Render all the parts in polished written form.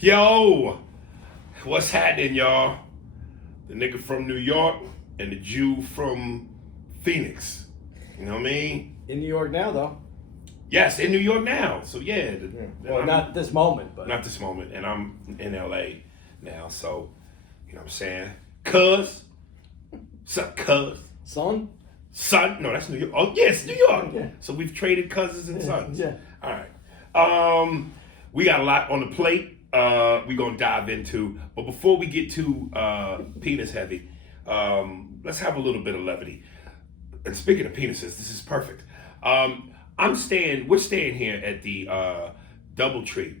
Yo, what's happening, y'all? The nigga from New York and the Jew from Phoenix. You know what I mean? In New York now, though. Yes, in New York now. So yeah. Well, not this moment, but not this moment. And I'm in LA now. So, you know what I'm saying? Cuz. What's up, cuz? Son? No, that's New York. Oh, yes, New York. Yeah. So we've traded cousins and sons. Yeah. All right. We got a lot on the plate. We're going to dive into. But before we get too penis heavy, let's have a little bit of levity. And speaking of penises, this is perfect. We're staying here at the Doubletree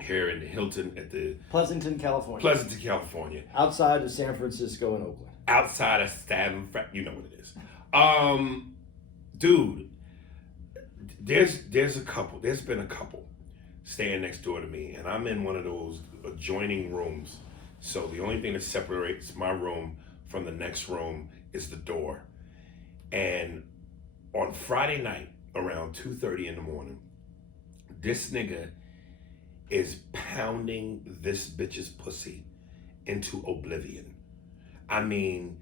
here in the Hilton at the Pleasanton, California. Pleasanton, California. Outside of San Francisco and Oakland. Outside of Steinberg, you know what it is. Dude, there's been a couple staying next door to me, and I'm in one of those adjoining rooms. So the only thing that separates my room from the next room is the door. And on Friday night, around 2:30 in the morning, this nigga is pounding this bitch's pussy into oblivion. I mean,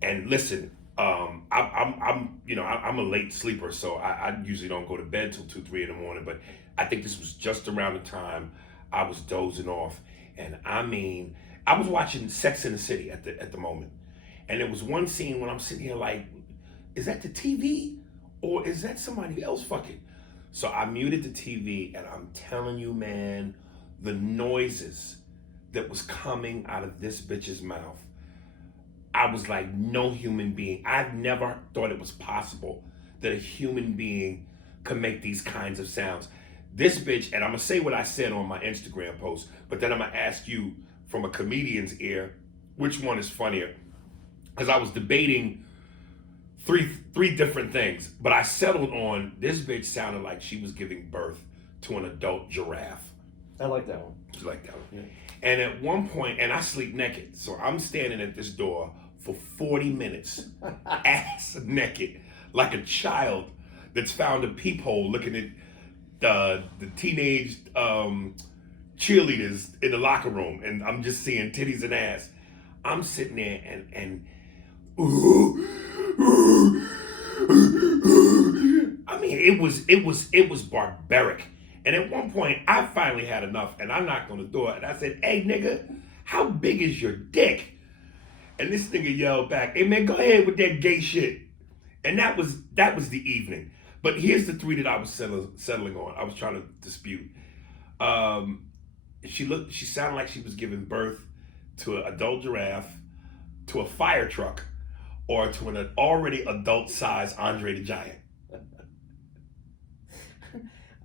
and listen, I'm a late sleeper, so I usually don't go to bed till 2-3 in the morning, but I think this was just around the time I was dozing off. And I mean, I was watching Sex and the City at the moment. And there was one scene when I'm sitting here like, is that the TV or is that somebody else fucking? So I muted the TV, and I'm telling you, man, the noises that was coming out of this bitch's mouth, I was like, no human being. I've never thought it was possible that a human being could make these kinds of sounds. This bitch, and I'm gonna say what I said on my Instagram post, but then I'm gonna ask you from a comedian's ear, which one is funnier? Because I was debating three different things, but I settled on this bitch sounded like she was giving birth to an adult giraffe. I like that one. You like that one? Yeah. And at one point, and I sleep naked, so I'm standing at this door for 40 minutes, ass naked, like a child that's found a peephole looking at the teenage cheerleaders in the locker room, and I'm just seeing titties and ass. I'm sitting there and I mean, it was barbaric. And at one point, I finally had enough, and I knocked on the door, and I said, "Hey, nigga, how big is your dick?" And this nigga yelled back, "Hey, man, go ahead with that gay shit." And that was the evening. But here's the three that I was settling on. I was trying to dispute. She sounded like she was giving birth to an adult giraffe, to a fire truck, or to an already adult-sized Andre the Giant.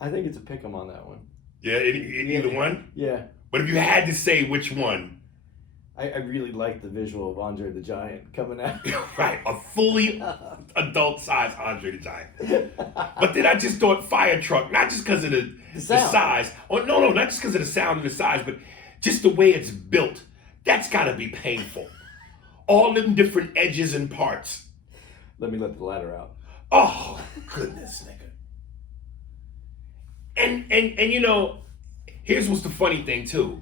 I think it's a pick 'em on that one. Yeah, either one? Yeah. But if you had to say which one. I really like the visual of Andre the Giant coming out. Right, a fully adult-sized Andre the Giant. But then I just thought fire truck, not just because of the size. Oh, no, not just because of the sound and the size, but just the way it's built. That's got to be painful. All them different edges and parts. Let me let the ladder out. Oh, goodness, nigga. And you know, here's what's the funny thing too.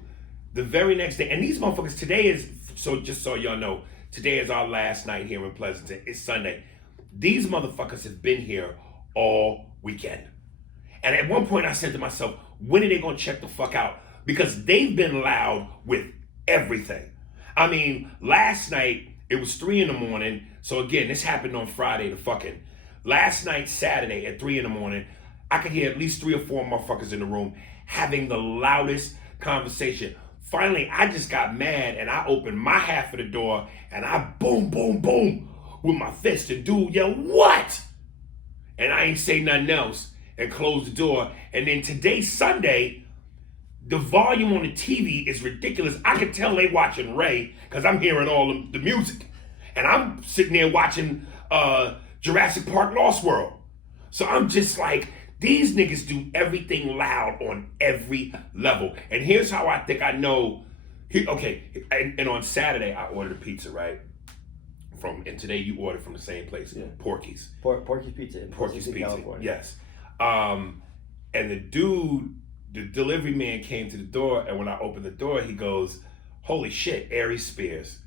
The very next day, and these motherfuckers, today is, so just so y'all know, today is our last night here in Pleasanton. It's Sunday. These motherfuckers have been here all weekend. And at one point I said to myself, when are they gonna check the fuck out? Because they've been loud with everything. I mean, last night, it was 3 in the morning. So again, this happened on Friday, the fucking. Last night, Saturday, at 3 in the morning, I could hear at least 3 or 4 motherfuckers in the room having the loudest conversation. Finally, I just got mad and I opened my half of the door and I boom, boom, boom with my fist, and dude yelled, "What?" And I ain't say nothing else and closed the door. And then today, Sunday, the volume on the TV is ridiculous. I can tell they watching Ray because I'm hearing all the music. And I'm sitting there watching Jurassic Park Lost World. So I'm just like, these niggas do everything loud on every level. And here's how I think I know. And on Saturday, I ordered a pizza, right? And today you ordered from the same place, yeah. Porky's. Porky's Pizza in Porky's Pizza, California. yes. And the dude the delivery man came to the door, and when I opened the door, he goes, "Holy shit, Aries Spears."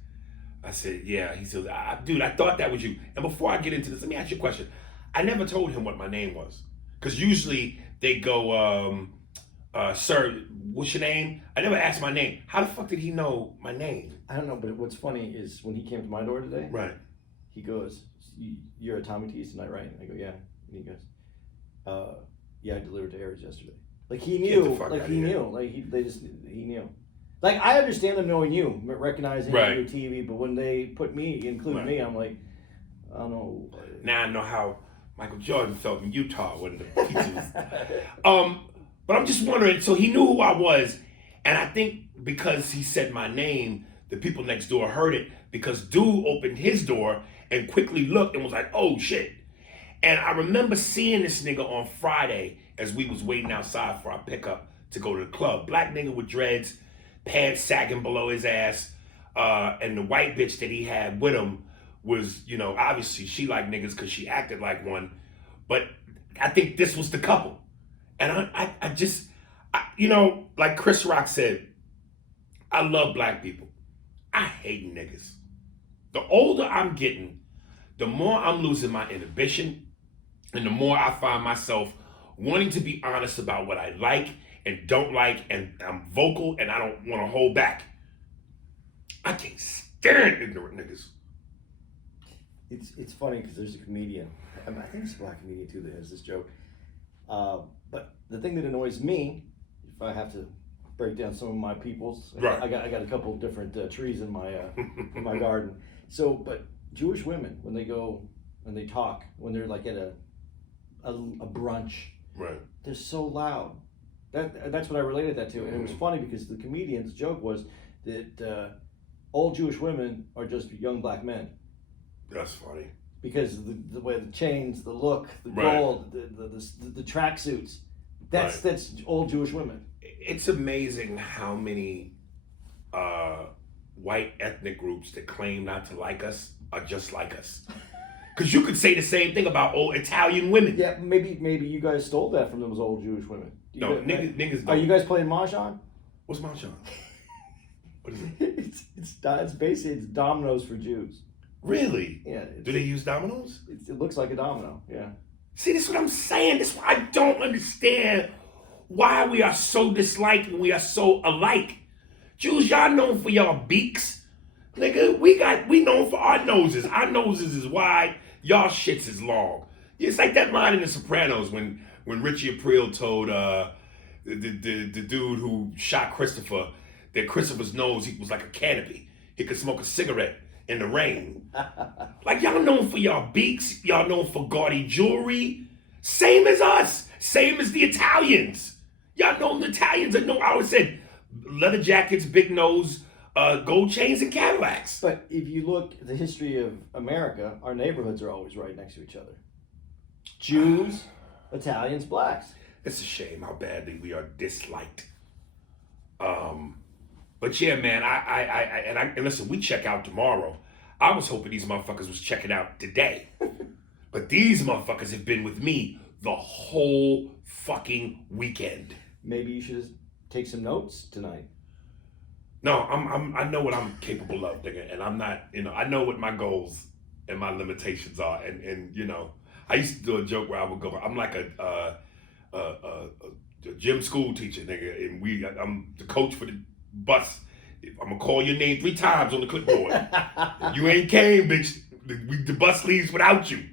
I said, "Yeah." He said, "Dude, I thought that was you." And before I get into this, let me ask you a question. I never told him what my name was, because usually they go, "Sir, what's your name?" I never asked my name. How the fuck did he know my name? I don't know, but what's funny is when he came to my door today, Right. he goes, "You're at Tommy T's tonight, right?" I go, "Yeah." And he goes, "Yeah, I delivered to Aries yesterday." Like he knew, like he knew, like he knew. Like I understand them knowing you, recognizing Right. your TV, but when they put me, include me, I'm like, I don't know. Now I know how Michael Jordan felt in Utah when the pizza was. But I'm just wondering. So he knew who I was, and I think because he said my name, the people next door heard it. Because dude opened his door and quickly looked and was like, "Oh shit." And I remember seeing this nigga on Friday as we was waiting outside for our pickup to go to the club. Black nigga with dreads, pants sagging below his ass, and the white bitch that he had with him was, you know, obviously she liked niggas because she acted like one. But I think this was the couple. And I just, you know, like Chris Rock said, I love black people. I hate niggas. The older I'm getting, the more I'm losing my inhibition, and the more I find myself wanting to be honest about what I like and don't like, and I'm vocal and I don't want to hold back. I can't stand ignorant niggas. It's funny because there's a comedian, I think it's a black comedian too, that has this joke. But the thing that annoys me, if I have to break down some of my peoples, right. I got a couple of different trees in my in my garden. So, but Jewish women, when they go and they talk, when they're like at a brunch, right, they're so loud. That's what I related that to, and it was funny because the comedian's joke was that all Jewish women are just young black men. That's funny. Because the way the chains, the look, the right. gold, the tracksuits, that's all Jewish women. It's amazing how many white ethnic groups that claim not to like us are just like us. Because you could say the same thing about old Italian women. Yeah, maybe you guys stole that from those old Jewish women. No, niggas don't. Are you guys playing Mahjong? What's Mahjong? What is it? It's basically it's dominoes for Jews. Really? Yeah. Do they use dominoes? It looks like a domino. Yeah. See, this is what I'm saying. This is why I don't understand why we are so disliked and we are so alike. Jews, y'all known for y'all beaks. Nigga, we known for our noses. Our noses is wide, y'all shits is long. It's like that line in The Sopranos when Richie Aprile told the dude who shot Christopher that Christopher's nose was like a canopy. He could smoke a cigarette in the rain. Like y'all known for y'all beaks, y'all known for gaudy jewelry. Same as us, same as the Italians. Y'all know the Italians that know, I always said, leather jackets, big nose, gold chains, and Cadillacs. But if you look at the history of America, our neighborhoods are always right next to each other. Jews, Italians, blacks. It's a shame how badly we are disliked. But yeah, man, and listen, we check out tomorrow. I was hoping these motherfuckers was checking out today. But these motherfuckers have been with me the whole fucking weekend. Maybe you should take some notes tonight. No, I know what I'm capable of, nigga, and I'm not, I know what my goals and my limitations are, and I used to do a joke where I would go, I'm like a gym school teacher, nigga, and I'm the coach for the bus. I'm gonna call your name 3 times on the clipboard. If you ain't came, bitch, the bus leaves without you.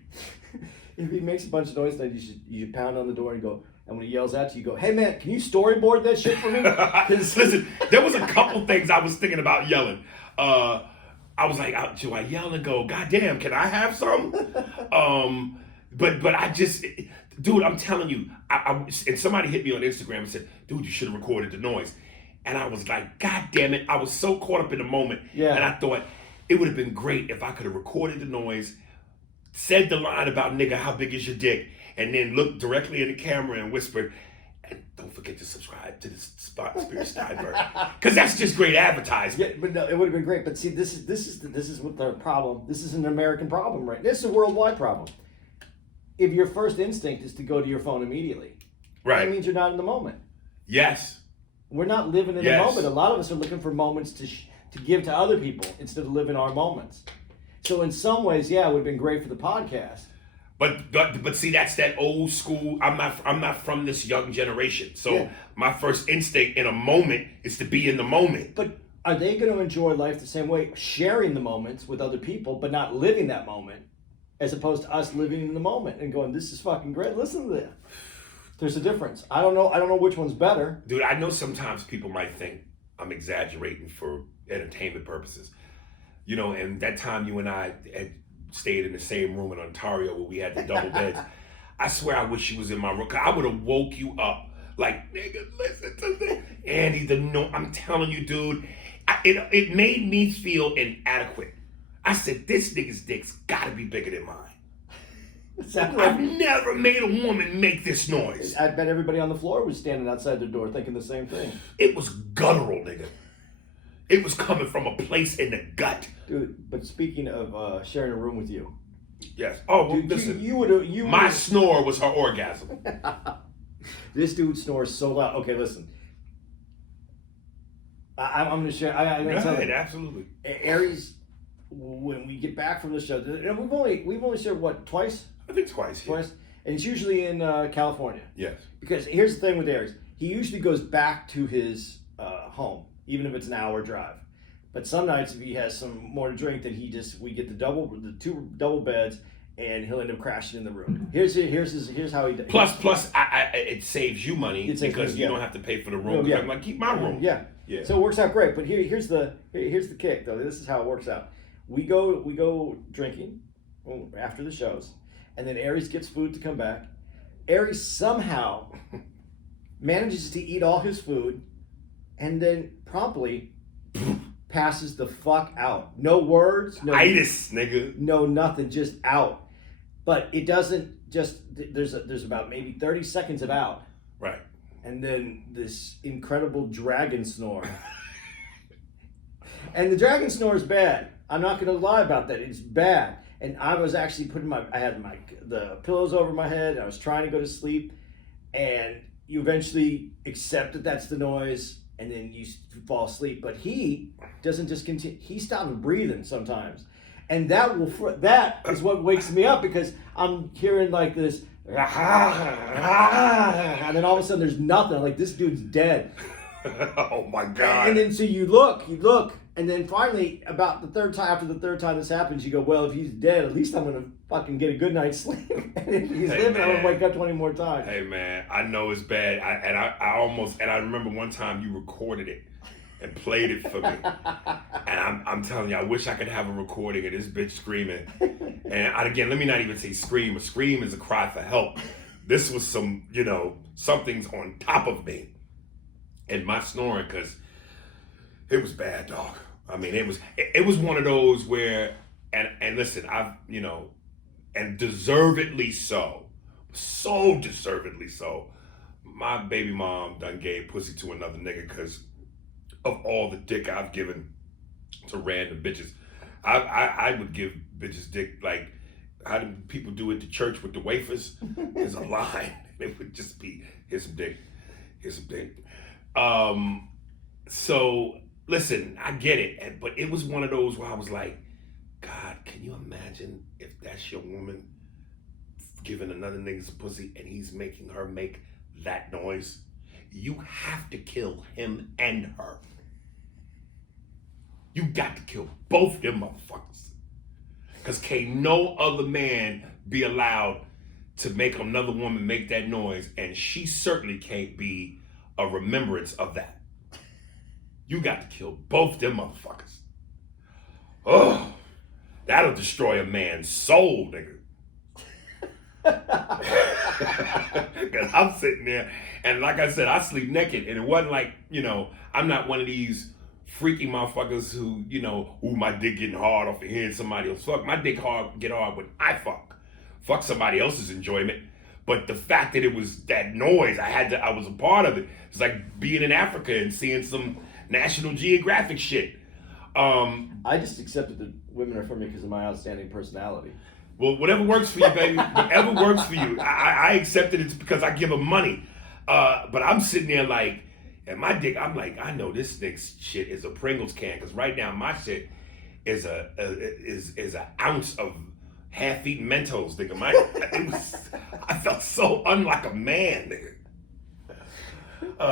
If he makes a bunch of noise, then you should pound on the door and go. And when he yells at you, you go, "Hey man, can you storyboard that shit for me?" Listen, there was a couple things I was thinking about yelling. I was like, do I yell and go, "God damn, can I have some?" But I just, dude, I'm telling you, and somebody hit me on Instagram and said, "Dude, you should have recorded the noise." And I was like, God damn it, I was so caught up in the moment. Yeah. And I thought it would have been great if I could have recorded the noise, said the line about nigga, how big is your dick? And then looked directly in the camera and whispered, and don't forget to subscribe to the Spears Steinberg. Because that's just great advertising. Yeah, but no, it would have been great. But see, this is what the problem. This is an American problem, right? This is a worldwide problem. If your first instinct is to go to your phone immediately, Right. that means you're not in the moment. Yes. We're not living in the moment. A lot of us are looking for moments to give to other people instead of living our moments. So in some ways, yeah, it would have been great for the podcast. But see, that's that old school. I'm not from this young generation. So my first instinct in a moment is to be in the moment. But are they going to enjoy life the same way, sharing the moments with other people, but not living that moment, as opposed to us living in the moment and going, "This is fucking great. Listen to that." There's a difference. I don't know which one's better. Dude, I know sometimes people might think I'm exaggerating for entertainment purposes. You know, and that time you and I had stayed in the same room in Ontario where we had the double beds. I swear I wish she was in my room. 'Cause I would have woke you up like, nigga, listen to this. Andy, I'm telling you, dude, it made me feel inadequate. I said, this nigga's dick's gotta be bigger than mine. Exactly. I've never made a woman make this noise. I bet everybody on the floor was standing outside their door thinking the same thing. It was guttural, nigga. It was coming from a place in the gut. Dude, but speaking of sharing a room with you. Yes. Oh, well, dude, listen. My snore was her orgasm. This dude snores so loud. Okay, listen. I'm going to share. I'm going to tell you. Absolutely. Aries, when we get back from the show, and we've only shared what, twice? I think twice. Twice, and it's usually in California. Yes. Because here's the thing with Aries, he usually goes back to his home, even if it's an hour drive. But some nights, if he has some more to drink, then we get the two double beds, and he'll end up crashing in the room. Here's how he does. Plus, it saves you money because you don't have to pay for the room. Yeah. I'm like, keep my room. Yeah. So it works out great. But here's the kick, though. This is how it works out. We go drinking after the shows, and then Aries gets food to come back. Aries somehow manages to eat all his food, and then promptly passes the fuck out. No words, no itis, nigga. No nothing, just out. But it doesn't just. There's about maybe 30 seconds of out. Right. And then this incredible dragon snore. And the dragon snore is bad. I'm not going to lie about that. It's bad. And I was actually I had the pillows over my head, and I was trying to go to sleep, and you eventually accept that that's the noise, and then you fall asleep. But he doesn't just continue. He stops breathing sometimes. And that is what wakes me up, because I'm hearing like this, and then all of a sudden there's nothing. I'm like, this dude's dead. Oh my God. And then so you look, and then finally, about the third time, after the third time this happens, you go, well, if he's dead, at least I'm going to fucking get a good night's sleep. And if he's living, I'm going to wake up 20 more times. Hey man, I know it's bad. I remember one time you recorded it and played it for me. And I'm telling you, I wish I could have a recording of this bitch screaming. And again, let me not even say scream. A scream is a cry for help. This was something's on top of me. And my snoring, because it was bad, dog. I mean, it was one of those where, and listen, and deservedly so deservedly so, my baby mom done gave pussy to another nigga because of all the dick I've given to random bitches. I would give bitches dick like how do people do at the church with the wafers? There's a line. It would just be, here's some dick. So listen, I get it, but it was one of those where I was like, God, can you imagine if that's your woman giving another nigga some pussy and he's making her make that noise? You have to kill him and her. You got to kill both them motherfuckers. Because can't no other man be allowed to make another woman make that noise, and she certainly can't be a remembrance of that. You got to kill both them motherfuckers. Oh, that'll destroy a man's soul, nigga. Because I'm sitting there, and like I said, I sleep naked, and it wasn't like, I'm not one of these freaky motherfuckers who, ooh, my dick getting hard off of hearing somebody else fuck. My dick get hard when I fuck. Fuck somebody else's enjoyment. But the fact that it was that noise, I was a part of it. It's like being in Africa and seeing some National Geographic shit. I just accepted that women are for me because of my outstanding personality. Well, whatever works for you, baby. Whatever works for you. I accepted it because I give them money. But I'm sitting there like, and my dick, I'm like, I know this nigga's shit is a Pringles can, because right now my shit is an ounce of half-eaten Mentos, nigga. I felt so unlike a man, nigga.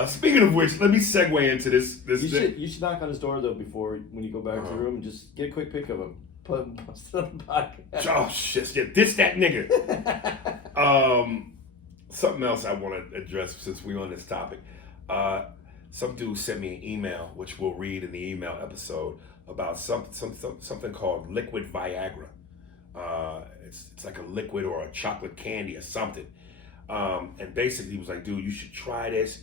Speaking of which, let me segue into this. You should knock on his door though before when you go back to the room and just get a quick pic of him. Post it on the podcast. Oh shit! Yeah, that nigga. Something else I want to address since we're on this topic. Some dude sent me an email, which we'll read in the email episode, about something called liquid Viagra. It's like a liquid or a chocolate candy or something. And basically he was like, dude, you should try this.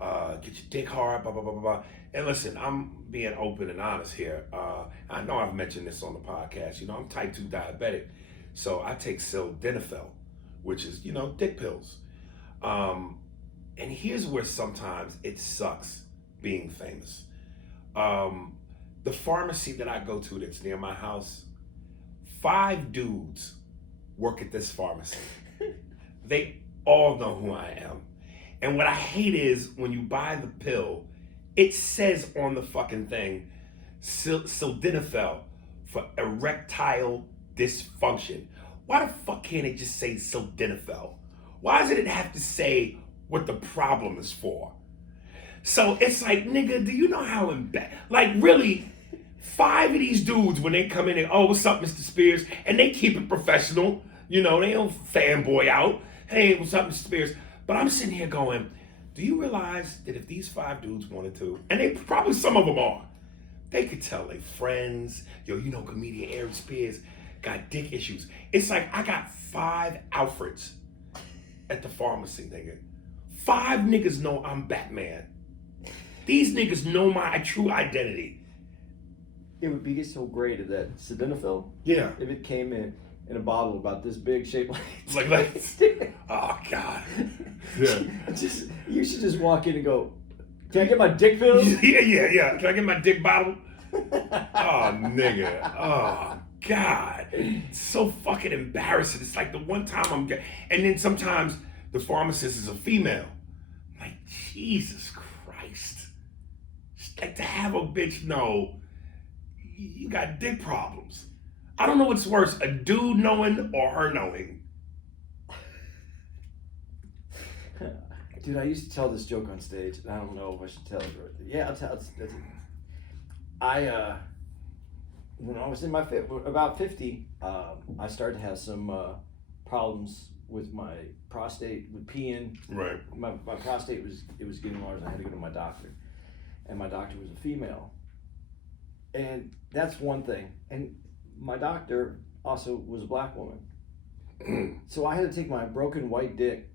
Get your dick hard, blah, blah, blah, blah, blah. And listen, I'm being open and honest here. I know I've mentioned this on the podcast. You know, I'm type 2 diabetic. So I take sildenafil, which is, you know, dick pills. And here's where sometimes it sucks being famous. The pharmacy that I go to that's near my house, 5 dudes work at this pharmacy. They all know who I am. And what I hate is when you buy the pill, it says on the fucking thing, sildenafil for erectile dysfunction. Why the fuck can't it just say sildenafil? Why does it have to say what the problem is for? So it's like, nigga, do you know how like really, 5 of these dudes when they come in and, oh, what's up, Mr. Spears? And they keep it professional. You know, they don't fanboy out. Hey, what's up, Mr. Spears? But I'm sitting here going, do you realize that if these 5 dudes wanted to, and they probably some of them are, they could tell their friends, yo, you know, comedian Aries Spears got dick issues. It's like I got 5 Alfreds at the pharmacy, nigga. 5 niggas know I'm Batman. These niggas know my true identity. It would be so great if that sildenafil, yeah, if it came in a bottle about this big, shaped like oh god, yeah. You should just walk in and go, can I get my dick pills? Yeah. Can I get my dick bottle? Oh nigga, oh god, it's so fucking embarrassing. It's like the one time I'm getting, and then sometimes the pharmacist is a female. I'm like, Jesus Christ, just like to have a bitch know you got dick problems. I don't know what's worse, a dude knowing or her knowing. Dude, I used to tell this joke on stage, and I don't know if I should tell it. Yeah, I'll tell it. When I was in my about 50, I started to have some problems with my prostate, with peeing. Right. My prostate was getting large. I had to go to my doctor, and my doctor was a female. And that's one thing. And my doctor also was a black woman. So I had to take my broken white dick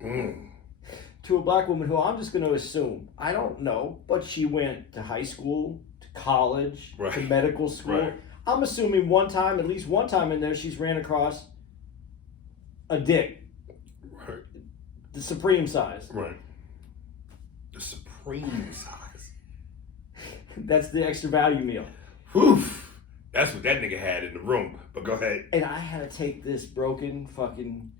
to a black woman who I'm just going to assume, I don't know, but she went to high school, to college, right, to medical school. Right. I'm assuming at least one time in there, she's ran across a dick. Right. The supreme size. Right. The supreme size. That's the extra value meal. Oof. That's what that nigga had in the room. But go ahead. And I had to take this broken fucking,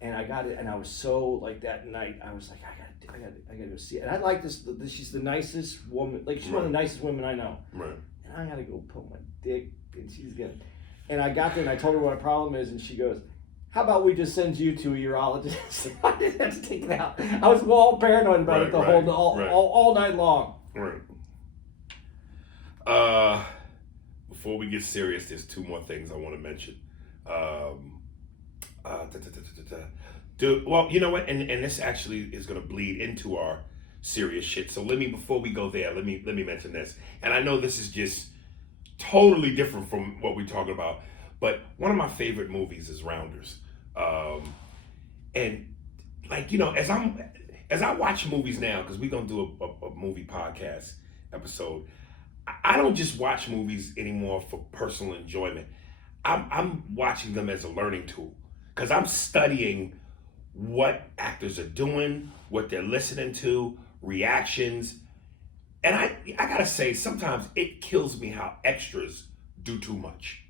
and I got it, and I was so like that night. I was like, I gotta go see it. And I like this. She's the nicest woman. Like she's one of the nicest women I know. Right. And I gotta go put my dick, and she's gonna. And I got there, and I told her what a problem is, and she goes, "How about we just send you to a urologist?" I didn't have to take it out. I was all paranoid about it all night long. Right. Before we get serious, there's 2 more things I want to mention. Dude, well, you know what? And this actually is going to bleed into our serious shit. So before we go there, let me mention this. And I know this is just totally different from what we're talking about, but one of my favorite movies is Rounders. And like, you know, as I watch movies now, because we're going to do a movie podcast episode, I don't just watch movies anymore for personal enjoyment. I'm watching them as a learning tool, because I'm studying what actors are doing, what they're listening to, reactions. And I gotta say, sometimes it kills me how extras do too much.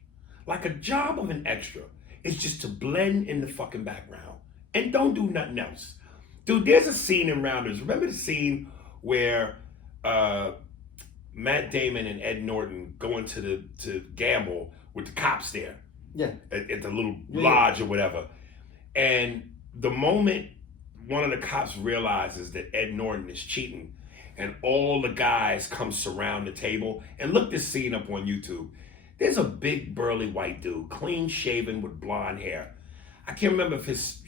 Like, a job of an extra is just to blend in the fucking background and don't do nothing else. Dude, there's a scene in Rounders. Remember the scene where Matt Damon and Ed Norton go into to gamble with the cops there? Yeah. At the little lodge or whatever. And the moment one of the cops realizes that Ed Norton is cheating and all the guys come surround the table, and look this scene up on YouTube. There's a big burly white dude, clean shaven with blonde hair. I can't remember if his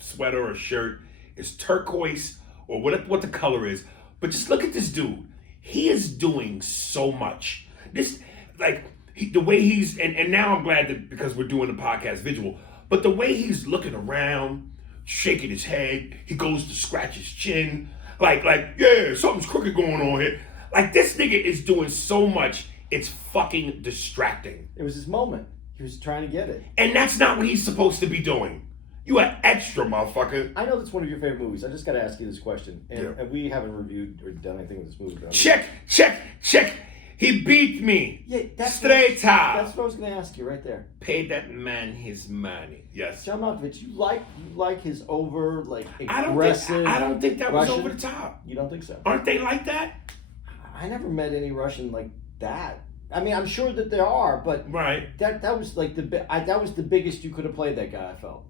sweater or shirt is turquoise or what the color is, but just look at this dude. He is doing so much. This, like, the way he's, and now I'm glad that because we're doing the podcast visual, but the way he's looking around, shaking his head, he goes to scratch his chin, like, yeah, something's crooked going on here. Like, this nigga is doing so much, it's fucking distracting. It was his moment. He was trying to get it. And that's not what he's supposed to be doing. You are extra, motherfucker. I know that's one of your favorite movies. I just got to ask you this question. And we haven't reviewed or done anything with this movie. Check. He beat me. Yeah, that's straight up. That's what I was going to ask you right there. Pay that man his money. Yes. John Malkovich, you like his over, like, aggressive. I don't think that was Russian? over the top. You don't think so? Aren't they like that? I never met any Russian like that. I mean, I'm sure that there are, but right. That was like that was the biggest you could have played that guy. I felt.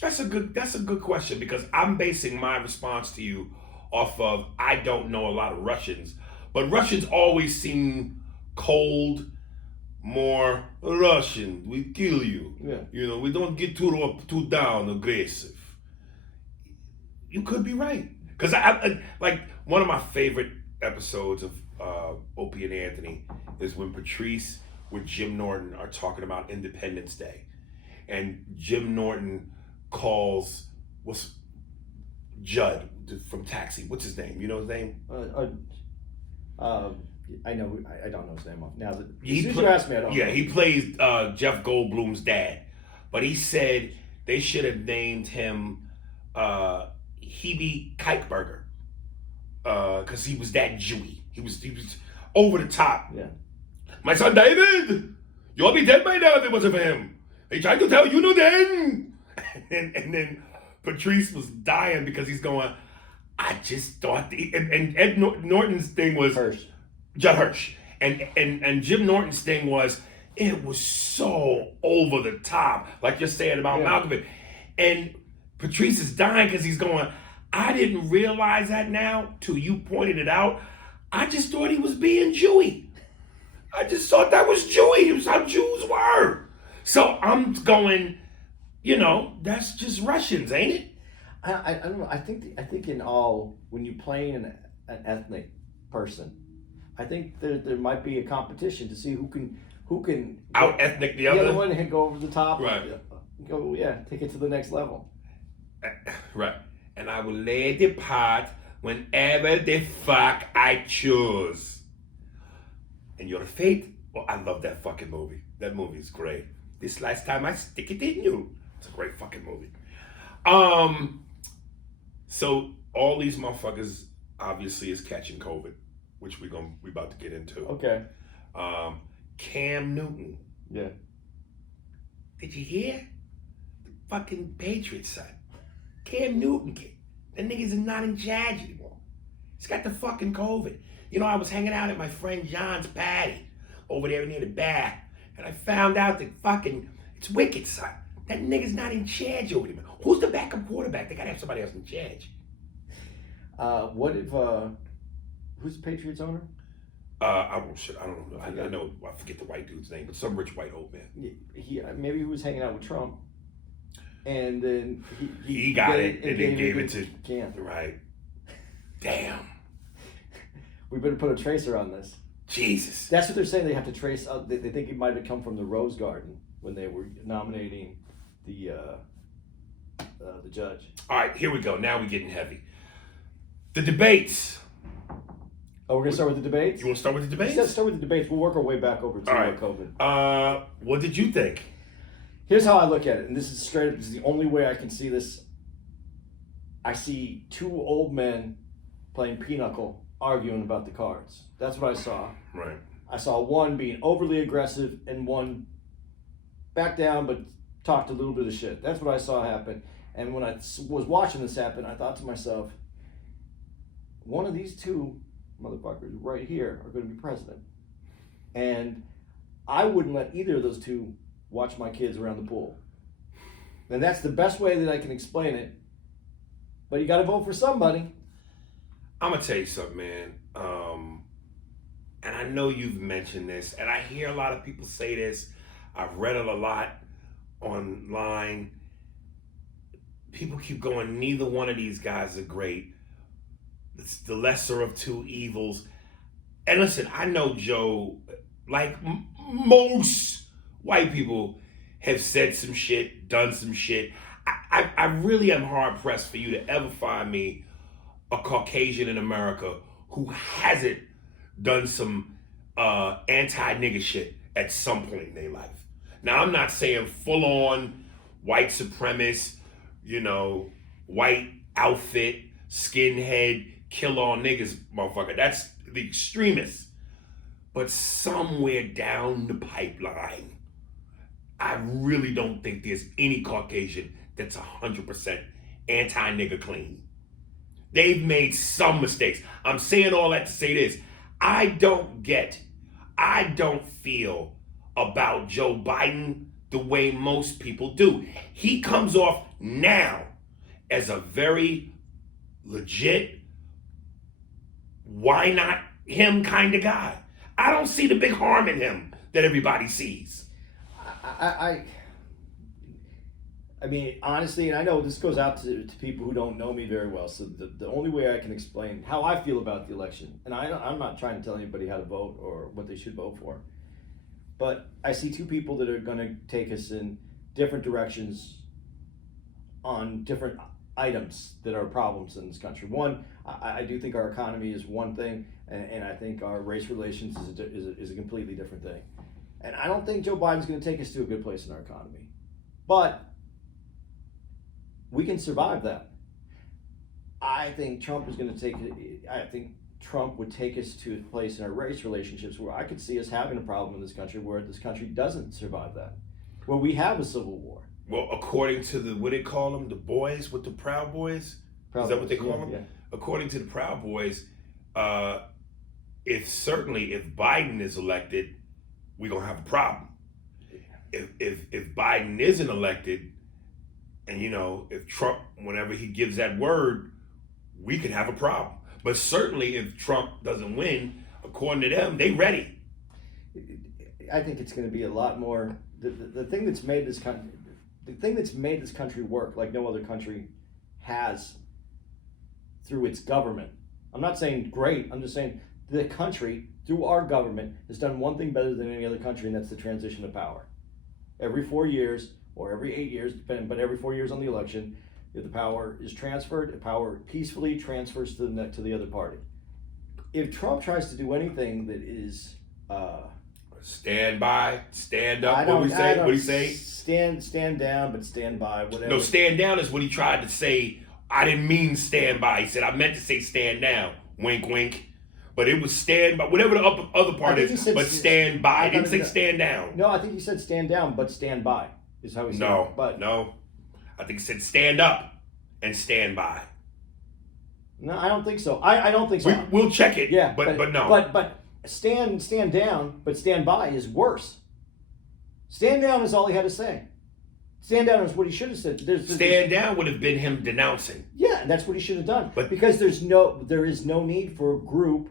That's a good question, because I'm basing my response to you off of I don't know a lot of Russians, but Russians always seem cold, more Russian. We kill you. Yeah. You know, we don't get too down aggressive. You could be right, because I like one of my favorite episodes of Opie and Anthony is when Patrice with Jim Norton are talking about Independence Day, and Jim Norton calls Judd from Taxi. What's his name? You know his name? I know. I don't know his name off now. As soon as you asked me, I don't know. Yeah, he plays Jeff Goldblum's dad, but he said they should have named him Hebe Kikeberger, because he was that Jewy. He was over the top. Yeah. My son David, you'll be dead by now if it wasn't for him. He tried to tell you no then. And then Patrice was dying because he's going, I just thought, and Ed Norton's thing was Judd Hirsch. And Jim Norton's thing was, it was so over the top, like you're saying about Malkovich. And Patrice is dying because he's going, I didn't realize that now till you pointed it out. I just thought he was being Jewy. I just thought that was Jewy. It was how Jews were. So I'm going, you know, that's just Russians, ain't it? I don't know. I think in all, when you're playing an ethnic person, I think there might be a competition to see who can out ethnic the other one and go over the top. Right. Take it to the next level. Right. And I will lay the pot whenever the fuck I choose. And your fate. Oh, I love that fucking movie. That movie is great. This last time I stick it in you. It's a great fucking movie. So all these motherfuckers obviously is catching COVID, which we about to get into. Okay. Cam Newton. Yeah. Did you hear? The fucking Patriots son. Cam Newton. That nigga's not in charge anymore. He's got the fucking COVID. You know, I was hanging out at my friend John's patty over there near the bar, and I found out that fucking it's wicked, son. That nigga's not in charge over there. Who's the backup quarterback? They gotta have somebody else in charge. What if who's the Patriots owner? I don't know. I know. I forget the white dude's name, but some rich white old man. Maybe he was hanging out with Trump, and then he got it and then gave it to Cam. Right. Damn. We better put a tracer on this. Jesus. That's what they're saying. They have to trace. They think it might have come from the Rose Garden when they were nominating the judge. All right, here we go. Now we're getting heavy. The debates. Oh, we're gonna start with the debates. You want to start with the debates? Let's start with the debates. We'll work our way back over to COVID. What did you think? Here's how I look at it, and this is straight up. This is the only way I can see this. I see two old men playing pinochle, arguing about the cards. That's what I saw. Right. I saw one being overly aggressive and one back down but talked a little bit of shit. That's what I saw happen. And when I was watching this happen, I thought to myself, one of these two motherfuckers right here are going to be president. And I wouldn't let either of those two watch my kids around the pool. And that's the best way that I can explain it. But you got to vote for somebody. I'm going to tell you something, man. And I know you've mentioned this, and I hear a lot of people say this. I've read it a lot online. People keep going, neither one of these guys are great. It's the lesser of two evils. And listen, I know Joe, like most white people, have said some shit, done some shit. I really am hard pressed for you to ever find me a Caucasian in America who hasn't done some anti-nigger shit at some point in their life. Now, I'm not saying full on white supremacist, white outfit, skinhead, kill all niggas, motherfucker. That's the extremists. But somewhere down the pipeline, I really don't think there's any Caucasian that's 100% anti-nigger clean. They've made some mistakes. I'm saying all that to say this. I don't feel about Joe Biden the way most people do. He comes off now as a very legit, why not him kind of guy. I don't see the big harm in him that everybody sees. I mean, honestly, and I know this goes out to people who don't know me very well, so the only way I can explain how I feel about the election, and I'm not trying to tell anybody how to vote or what they should vote for, but I see two people that are going to take us in different directions on different items that are problems in this country. One, I do think our economy is one thing, and I think our race relations is a completely different thing. And I don't think Joe Biden's going to take us to a good place in our economy. But we can survive that. I think Trump is going to Trump would take us to a place in our race relationships where I could see us having a problem in this country where this country doesn't survive that, where we have a civil war. Well, according to what they call them, the boys with the Proud Boys, is that what they call them? Yeah. According to the Proud Boys, if Biden is elected, we're gonna have a problem. If Biden isn't elected, and if Trump, whenever he gives that word, we could have a problem. But certainly, if Trump doesn't win, according to them, they ready. I think it's going to be a lot more. The thing that's made this country. The thing that's made this country work like no other country has through its government. I'm not saying great, I'm just saying the country, through our government, has done one thing better than any other country, and that's the transition of power. Every 4 years, or every 8 years, but every 4 years on the election, if the power is transferred, the power peacefully transfers to the other party. If Trump tries to do anything that is... stand by, stand up, what do you say? Stand down, but stand by, whatever. No, stand down is what he tried to say. I didn't mean stand by. He said, I meant to say stand down. Wink, wink. But it was stand by, whatever the other part is, but stand by. I didn't say stand down. No, I think he said stand down, but stand by, is how he said it. No. I think he said stand up and stand by. No, I don't think so. I don't think so. We'll check it. Yeah, but no. But stand down, but stand by is worse. Stand down is all he had to say. Stand down is what he should have said. Stand down would have been him denouncing. Yeah, and that's what he should have done. But because there is no need for a group.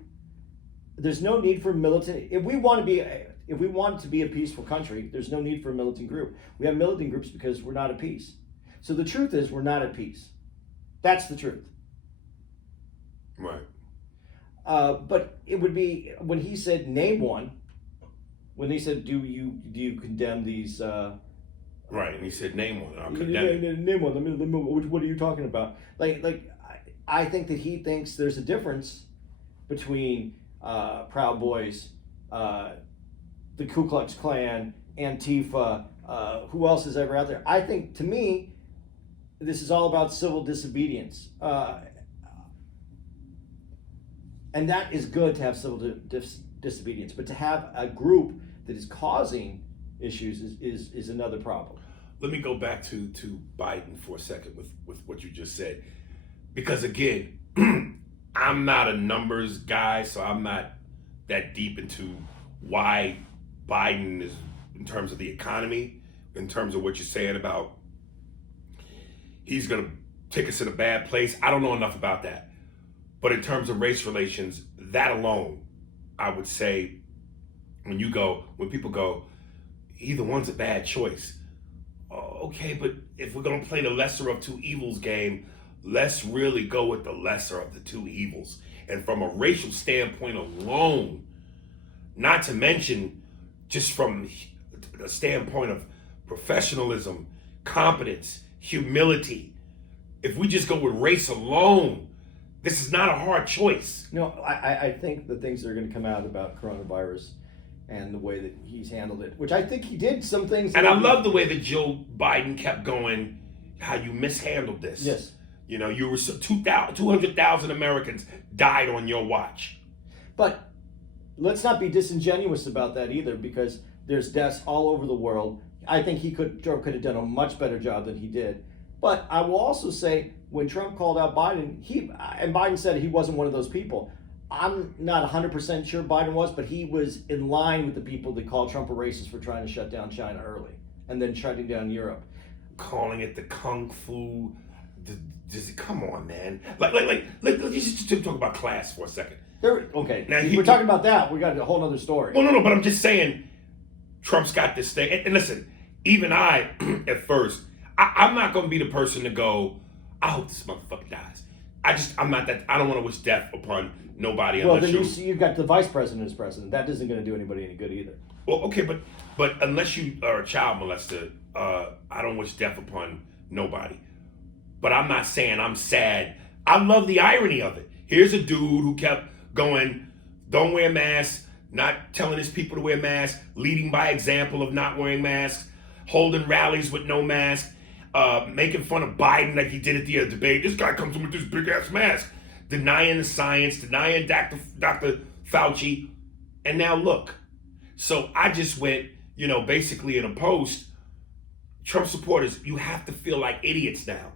There's no need for militant. If we want to be a peaceful country, there's no need for a militant group. We have militant groups because we're not at peace. So the truth is, we're not at peace. That's the truth. Right. But it would be when he said name one. When he said, do you condemn these? Right, and he said name one. I'll condemn it. Name one. What are you talking about? I think that he thinks there's a difference between Proud Boys, the Ku Klux Klan, Antifa, who else is ever out there. I think, to me, this is all about civil disobedience. And that is good to have civil disobedience, but to have a group that is causing issues is another problem. let me go back to Biden for a second with what you just said, because again, I'm not a numbers guy, so I'm not that deep into why Biden is in terms of the economy, in terms of what you're saying about he's going to take us in a bad place. I don't know enough about that. But in terms of race relations, that alone, I would say, when people go, either one's a bad choice. Okay, but if we're going to play the lesser of two evils game, let's really go with the lesser of the two evils. And from a racial standpoint alone, not to mention just from the standpoint of professionalism, competence, humility, if we just go with race alone, this is not a hard choice. No, I think the things that are going to come out about coronavirus and the way that he's handled it, which I think he did some things. And I love the way that Joe Biden kept going, how you mishandled this. Yes. You know, you were 200,000 Americans died on your watch. But let's not be disingenuous about that either, because there's deaths all over the world. I think Trump could have done a much better job than he did. But I will also say, when Trump called out Biden, Biden said he wasn't one of those people. I'm not 100% sure Biden was, but he was in line with the people that called Trump a racist for trying to shut down China early and then shutting down Europe. Calling it the kung fu. Come on, man. Let's just talk about class for a second. Okay, now we're talking about that. We got a whole other story. Well, no, but I'm just saying, Trump's got this thing. And listen, even I, at first, I'm not going to be the person to go, I hope this motherfucker dies. I'm not that. I don't want to wish death upon nobody. Well, then you've got the vice president as president. That isn't going to do anybody any good either. Well, okay, but unless you are a child molester, I don't wish death upon nobody. But I'm not saying I'm sad. I love the irony of it. Here's a dude who kept going, don't wear masks, not telling his people to wear masks, leading by example of not wearing masks, holding rallies with no mask, making fun of Biden like he did at the debate. This guy comes in with this big ass mask, denying the science, denying Dr. Fauci, and now look. So I just went, basically in a post, Trump supporters, you have to feel like idiots now.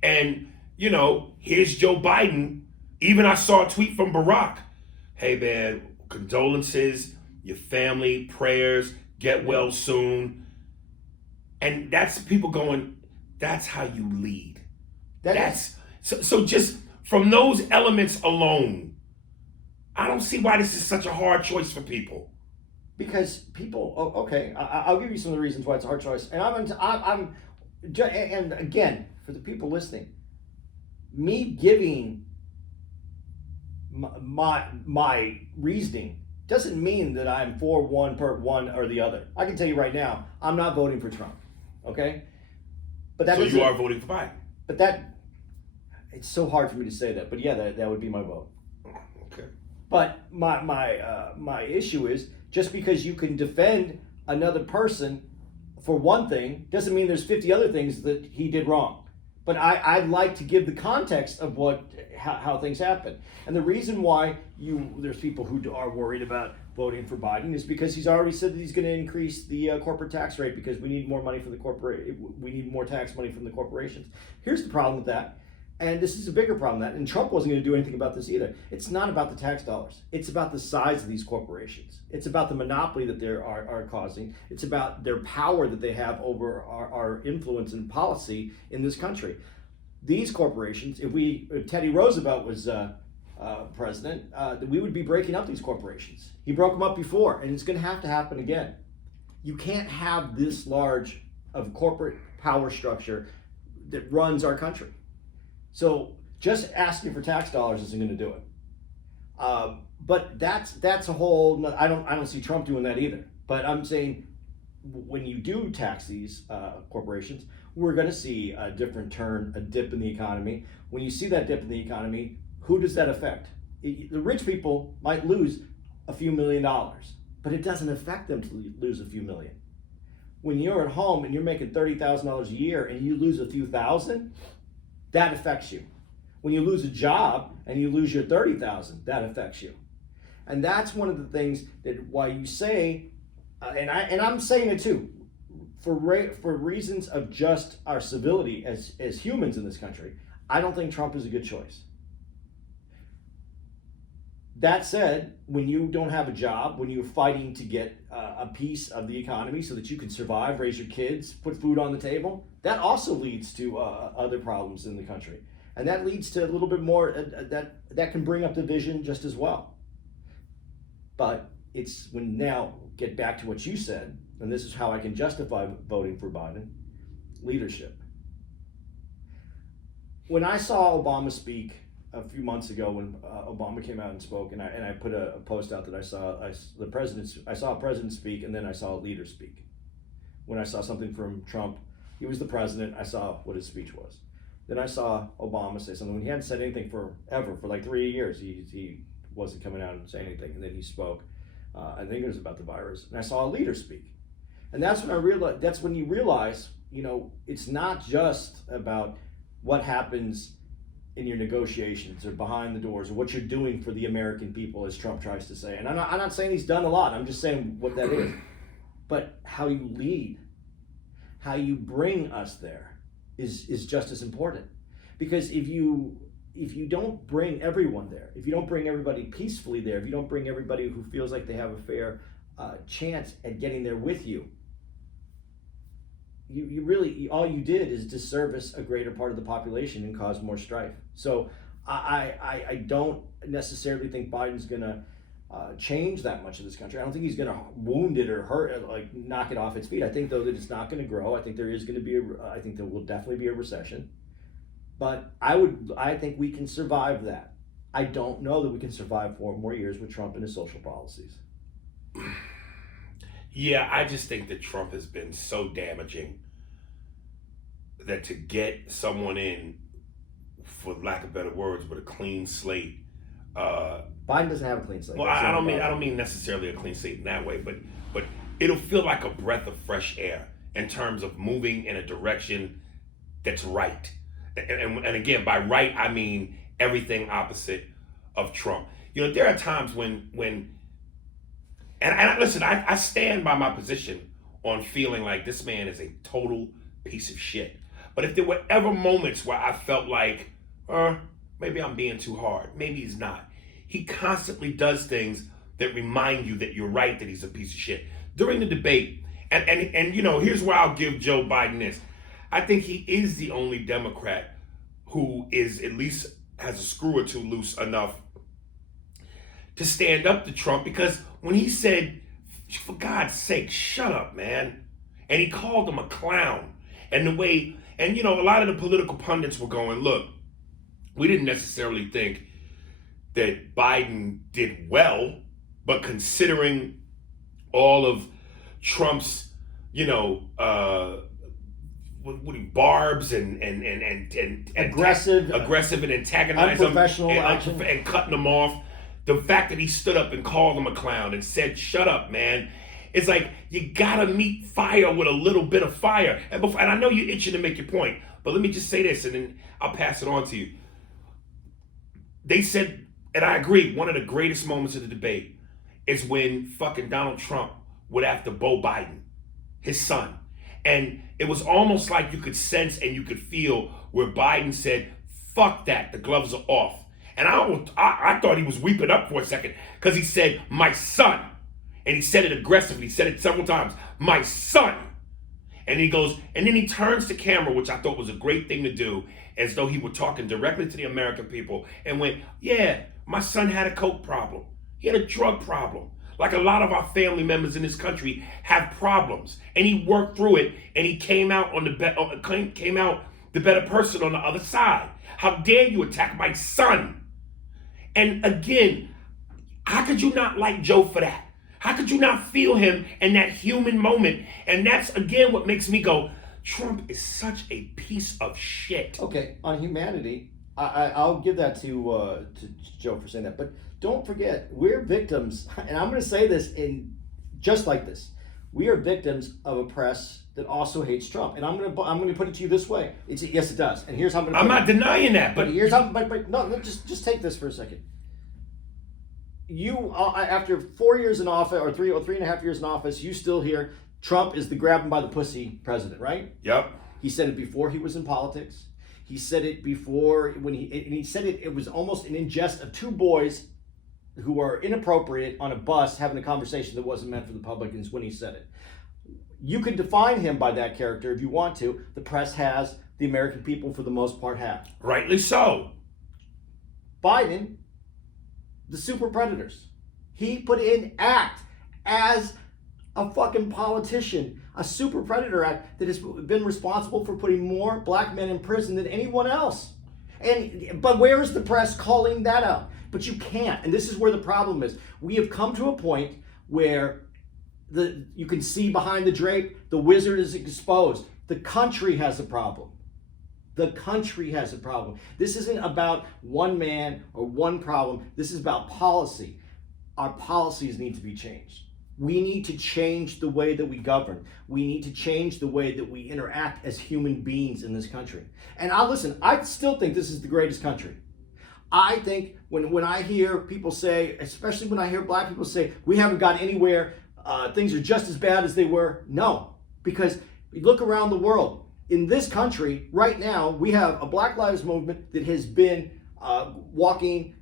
And, here's Joe Biden. Even I saw a tweet from Barack. Hey, man, condolences, your family, prayers, get well soon. And that's people going, that's how you lead. So just from those elements alone, I don't see why this is such a hard choice for people. Because people, okay, I'll give you some of the reasons why it's a hard choice. And and again, for the people listening, me giving my reasoning doesn't mean that I'm for one or the other. I can tell you right now, I'm not voting for Trump. Okay, but that. So you are voting for Biden. But it's so hard for me to say that. But yeah, that would be my vote. Okay. But my issue is, just because you can defend another person for one thing doesn't mean there's 50 other things that he did wrong. But I'd like to give the context of how things happen. And the reason why there's people who are worried about voting for Biden is because he's already said that he's going to increase the corporate tax rate because we need more money for we need more tax money from the corporations. Here's the problem with that. And this is a bigger problem than that. And Trump wasn't going to do anything about this either. It's not about the tax dollars. It's about the size of these corporations. It's about the monopoly that they are causing. It's about their power that they have over our influence and policy in this country. These corporations, if Teddy Roosevelt was president, we would be breaking up these corporations. He broke them up before, and it's going to happen again. You can't have this large of corporate power structure that runs our country. So just asking for tax dollars isn't going to do it. But that's a whole. I don't see Trump doing that either. But I'm saying when you do tax these corporations, we're going to see a different turn, a dip in the economy. When you see that dip in the economy, who does that affect? The rich people might lose a few $1 million, but it doesn't affect them to lose a few million. When you're at home and you're making $30,000 a year and you lose a few thousand, that affects you. When you lose a job and you lose your $30,000, that affects you. And that's one of the things that why you say, and I'm saying it too, for reasons of just our civility as humans in this country, I don't think Trump is a good choice. That said, when you don't have a job, when you're fighting to get a piece of the economy so that you can survive, raise your kids, put food on the table, that also leads to other problems in the country. And that leads to a little bit more, that can bring up division just as well. But it's when now, get back to what you said, and this is how I can justify voting for Biden, leadership. When I saw Obama speak a few months ago, when Obama came out and spoke, and I put a post out that I saw a president speak, and then I saw a leader speak. When I saw something from Trump, he was the president, I saw what his speech was. Then I saw Obama say something when he hadn't said anything forever, for like 3 years. He wasn't coming out and saying anything, and then he spoke. I think it was about the virus, and I saw a leader speak. And that's when I realized, that's when you realize, it's not just about what happens in your negotiations or behind the doors or what you're doing for the American people, as Trump tries to say. And I'm not saying he's done a lot. I'm just saying what that is. But how you lead, how you bring us there is just as important. Because if you don't bring everyone there, if you don't bring everybody peacefully there, if you don't bring everybody who feels like they have a fair chance at getting there with you, you really, all you did is disservice a greater part of the population and cause more strife. So I don't necessarily think Biden's gonna change that much of this country. I don't think he's gonna wound it or hurt it, like knock it off its feet. I think though that it's not gonna grow. I think there is gonna be I think there will definitely be a recession. But I think we can survive that. I don't know that we can survive 4 more years with Trump and his social policies. Yeah, I just think that Trump has been so damaging that to get someone in, for lack of better words, with a clean slate. Biden doesn't have a clean slate. Well, I don't mean necessarily a clean slate in that way, but it'll feel like a breath of fresh air in terms of moving in a direction that's right. And again, by right, I mean everything opposite of Trump. There are times when listen, I stand by my position on feeling like this man is a total piece of shit. But if there were ever moments where I felt like, maybe I'm being too hard, maybe he's not. He constantly does things that remind you that you're right, that he's a piece of shit. During the debate, and here's where I'll give Joe Biden this. I think he is the only Democrat who is at least has a screw or two loose enough to stand up to Trump, because when he said, for God's sake, shut up, man, and he called him a clown, and the way, a lot of the political pundits were going, look, we didn't necessarily think that Biden did well, but considering all of Trump's, barbs and aggressive and antagonizing unprofessional and cutting them off, the fact that he stood up and called him a clown and said, shut up, man. It's like, you gotta meet fire with a little bit of fire. And I know you're itching to make your point, but let me just say this and then I'll pass it on to you. They said, and I agree, one of the greatest moments of the debate is when fucking Donald Trump went after Beau Biden, his son. And it was almost like you could sense and you could feel where Biden said, fuck that, the gloves are off. And I thought he was weeping up for a second, because he said, my son. And he said it aggressively. He said it several times, my son. And he goes, and then he turns to camera, which I thought was a great thing to do, as though he were talking directly to the American people, and went, yeah, my son had a coke problem. He had a drug problem. Like a lot of our family members in this country have problems. And he worked through it, and he came out the better person on the other side. How dare you attack my son? And again, how could you not like Joe for that? How could you not feel him in that human moment? And that's, again, what makes me go, Trump is such a piece of shit. Okay, on humanity, I'll give that to Joe for saying that. But don't forget, we're victims, and I'm going to say this in just like this. We are victims of a press that also hates Trump. And I'm going to put it to you this way. Yes, it does. And here's how I'm not denying that, but here's how. But no, just take this for a second. You, after 4 years in office, or 3.5 years in office, you still hear Trump is the grab him by the pussy president, right? Yep. He said it before he was in politics. He said it before he said it was almost an ingest of two boys who are inappropriate on a bus having a conversation that wasn't meant for the Republicans when he said it. You could define him by that character if you want to. The press has, the American people for the most part have. Rightly so. Biden, the super predators. He put in act as a fucking politician, a super predator act that has been responsible for putting more black men in prison than anyone else. But where is the press calling that out? But you can't. And this is where the problem is. We have come to a point where you can see behind the drape, the wizard is exposed. The country has a problem. The country has a problem. This isn't about one man or one problem. This is about policy. Our policies need to be changed. We need to change the way that we govern. We need to change the way that we interact as human beings in this country. And I still think this is the greatest country. I think when I hear people say, especially when I hear black people say, we haven't got anywhere, things are just as bad as they were. No, because you look around the world. In this country, right now, we have a Black Lives Movement that has been walking,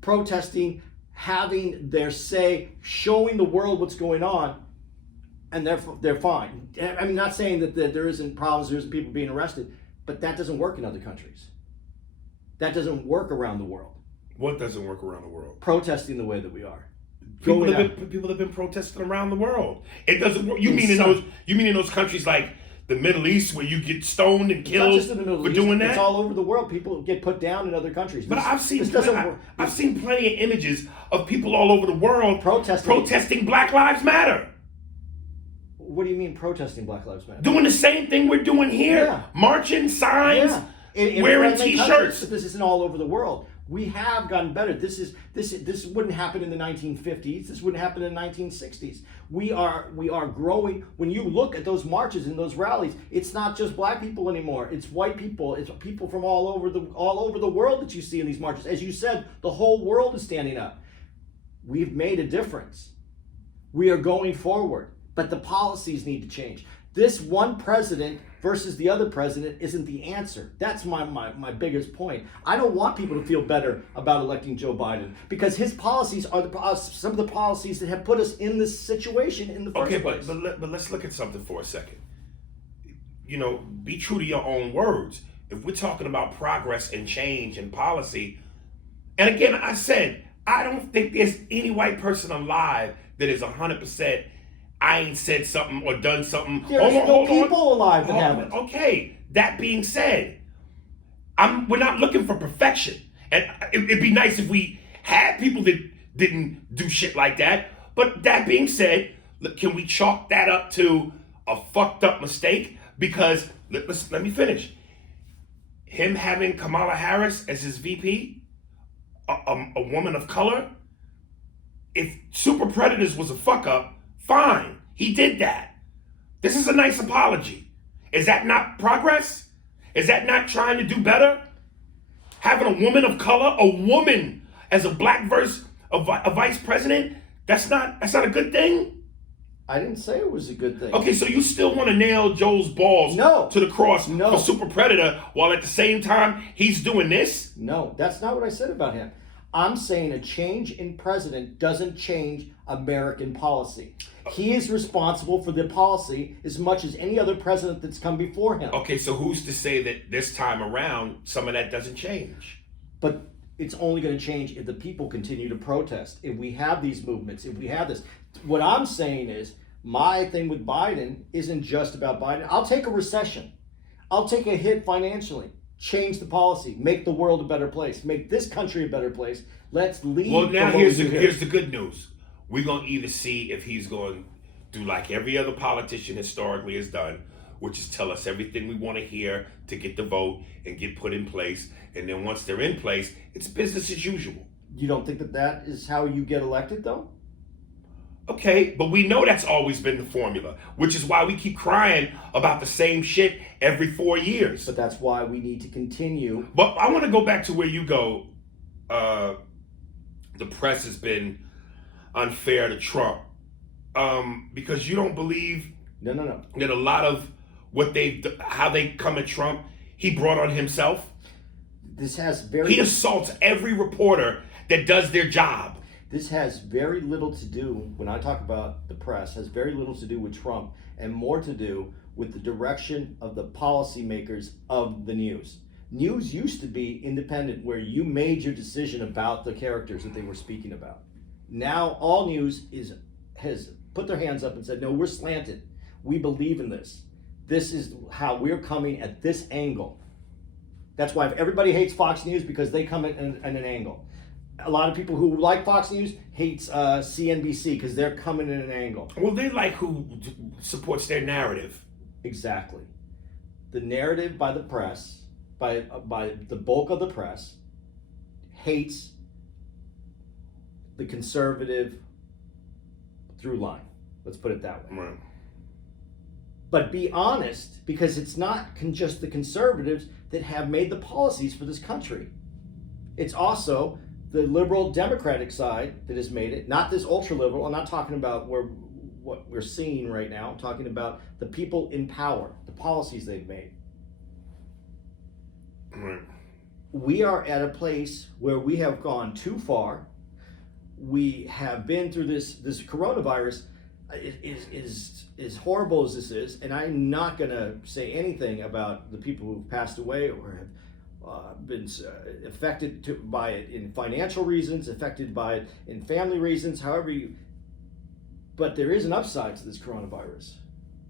protesting, having their say, showing the world what's going on, and they're fine. I'm not saying that there isn't problems, there isn't people being arrested, but that doesn't work in other countries. That doesn't work around the world. What doesn't work around the world? Protesting the way that we are. People have been protesting around the world. It doesn't work. You mean in those countries like the Middle East where you get stoned and killed for doing that? It's all over the world. People get put down in other countries. But I've seen plenty of images of people all over the world protesting Black Lives Matter. What do you mean protesting Black Lives Matter? Doing the same thing we're doing here. Yeah. Marching, signs, wearing T-shirts. But this isn't all over the world. We have gotten better. This wouldn't happen in the 1950s. This wouldn't happen in the 1960s. We are growing. When you look at those marches and those rallies, it's not just black people anymore. It's white people. It's people from all over the world that you see in these marches. As you said, the whole world is standing up. We've made a difference. We are going forward, but the policies need to change. This one president versus the other president isn't the answer. That's my biggest point. I don't want people to feel better about electing Joe Biden because his policies are some of the policies that have put us in this situation in the first place. But let's look at something for a second. Be true to your own words. If we're talking about progress and change and policy, and again, I said, I don't think there's any white person alive that is 100%. I ain't said something or done something. There's no people alive that haven't. Okay, that being said, we're not looking for perfection. And it'd be nice if we had people that didn't do shit like that. But that being said, can we chalk that up to a fucked up mistake? Because, let me finish. Him having Kamala Harris as his VP, a woman of color, if Super Predators was a fuck up, fine, he did that. This is a nice apology. Is that not progress? Is that not trying to do better? Having a woman of color, a woman as a a vice president, that's not a good thing? I didn't say it was a good thing. Okay, so you still want to nail Joe's balls to the cross for Super Predator while at the same time he's doing this? No, that's not what I said about him. I'm saying a change in president doesn't change American policy. He is responsible for the policy as much as any other president that's come before him. Okay, so who's to say that this time around some of that doesn't change? But it's only going to change if the people continue to protest, if we have these movements, if we have this. What I'm saying is, my thing with Biden isn't just about Biden. I'll take a recession. I'll take a hit financially. Change the policy, make the world a better place, make this country a better place. Let's lead. Well, now here's the good news. We're going to either see if he's going to do like every other politician historically has done, which is tell us everything we want to hear to get the vote and get put in place. And then once they're in place, it's business as usual. You don't think that is how you get elected, though? Okay, but we know that's always been the formula, which is why we keep crying about the same shit every 4 years. But that's why we need to continue. But I want to go back to where you go. The press has been unfair to Trump. because you don't believe No. that a lot of how they come at Trump, he brought on himself. He assaults every reporter that does their job. This has very little to do, when I talk about the press, has very little to do with Trump and more to do with the direction of the policymakers of the news. News used to be independent, where you made your decision about the characters that they were speaking about. Now all news has put their hands up and said, no, we're slanted. We believe in this. This is how we're coming at this angle. That's why everybody hates Fox News, because they come at an angle. A lot of people who like Fox News hates CNBC because they're coming in an angle. Well, they like who supports their narrative. Exactly. The narrative by the press, by the bulk of the press, hates the conservative through line. Let's put it that way. Right. But be honest, because it's not just the conservatives that have made the policies for this country. It's also the liberal Democratic side that has made it, not this ultra liberal. I'm not talking about what we're seeing right now. I'm talking about the people in power, the policies they've made. Right. We are at a place where we have gone too far. We have been through this coronavirus. As horrible as this is, and I'm not going to say anything about the people who've passed away or have been affected by it in financial reasons, affected by it in family reasons, but there is an upside to this coronavirus,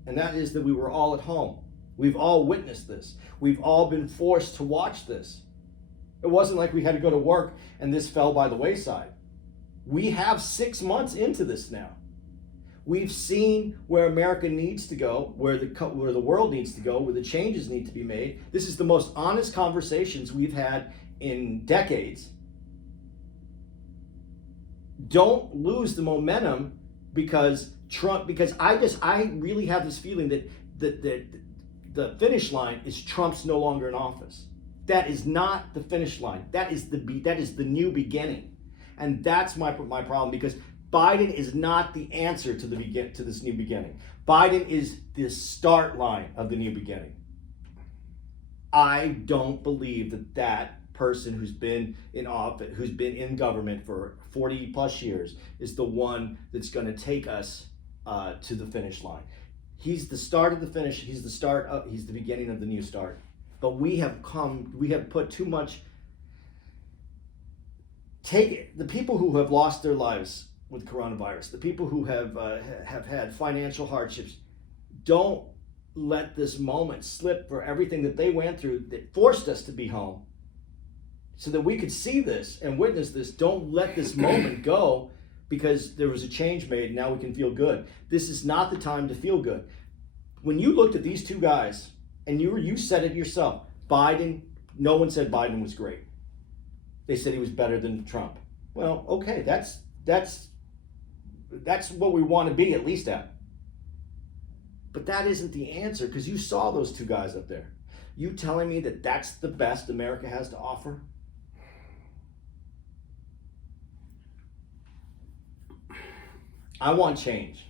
and that is that we were all at home. We've all witnessed this. We've all been forced to watch this. It wasn't like we had to go to work and this fell by the wayside. We have 6 months into this now. We've seen where America needs to go, where the world needs to go, where the changes need to be made. This is the most honest conversations we've had in decades. Don't lose the momentum because I really have this feeling that the finish line is Trump's no longer in office. That is not the finish line. That is the new beginning, and that's my problem, because Biden is not the answer to this new beginning. Biden is the start line of the new beginning. I don't believe that person who's been in office, who's been in government for 40 plus years, is the one that's going to take us to the finish line. He's the start of the finish. He's the beginning of the new start. But we have put too much. The people who have lost their lives with coronavirus, the people who have had financial hardships, don't let this moment slip for everything that they went through that forced us to be home so that we could see this and witness this. Don't let this moment go because there was a change made and now we can feel good. This is not the time to feel good. When you looked at these two guys, and you said it yourself, Biden, no one said Biden was great. They said he was better than Trump. Well, okay, that's what we want to be at least at. But that isn't the answer, because you saw those two guys up there. You telling me that that's the best America has to offer? I want change.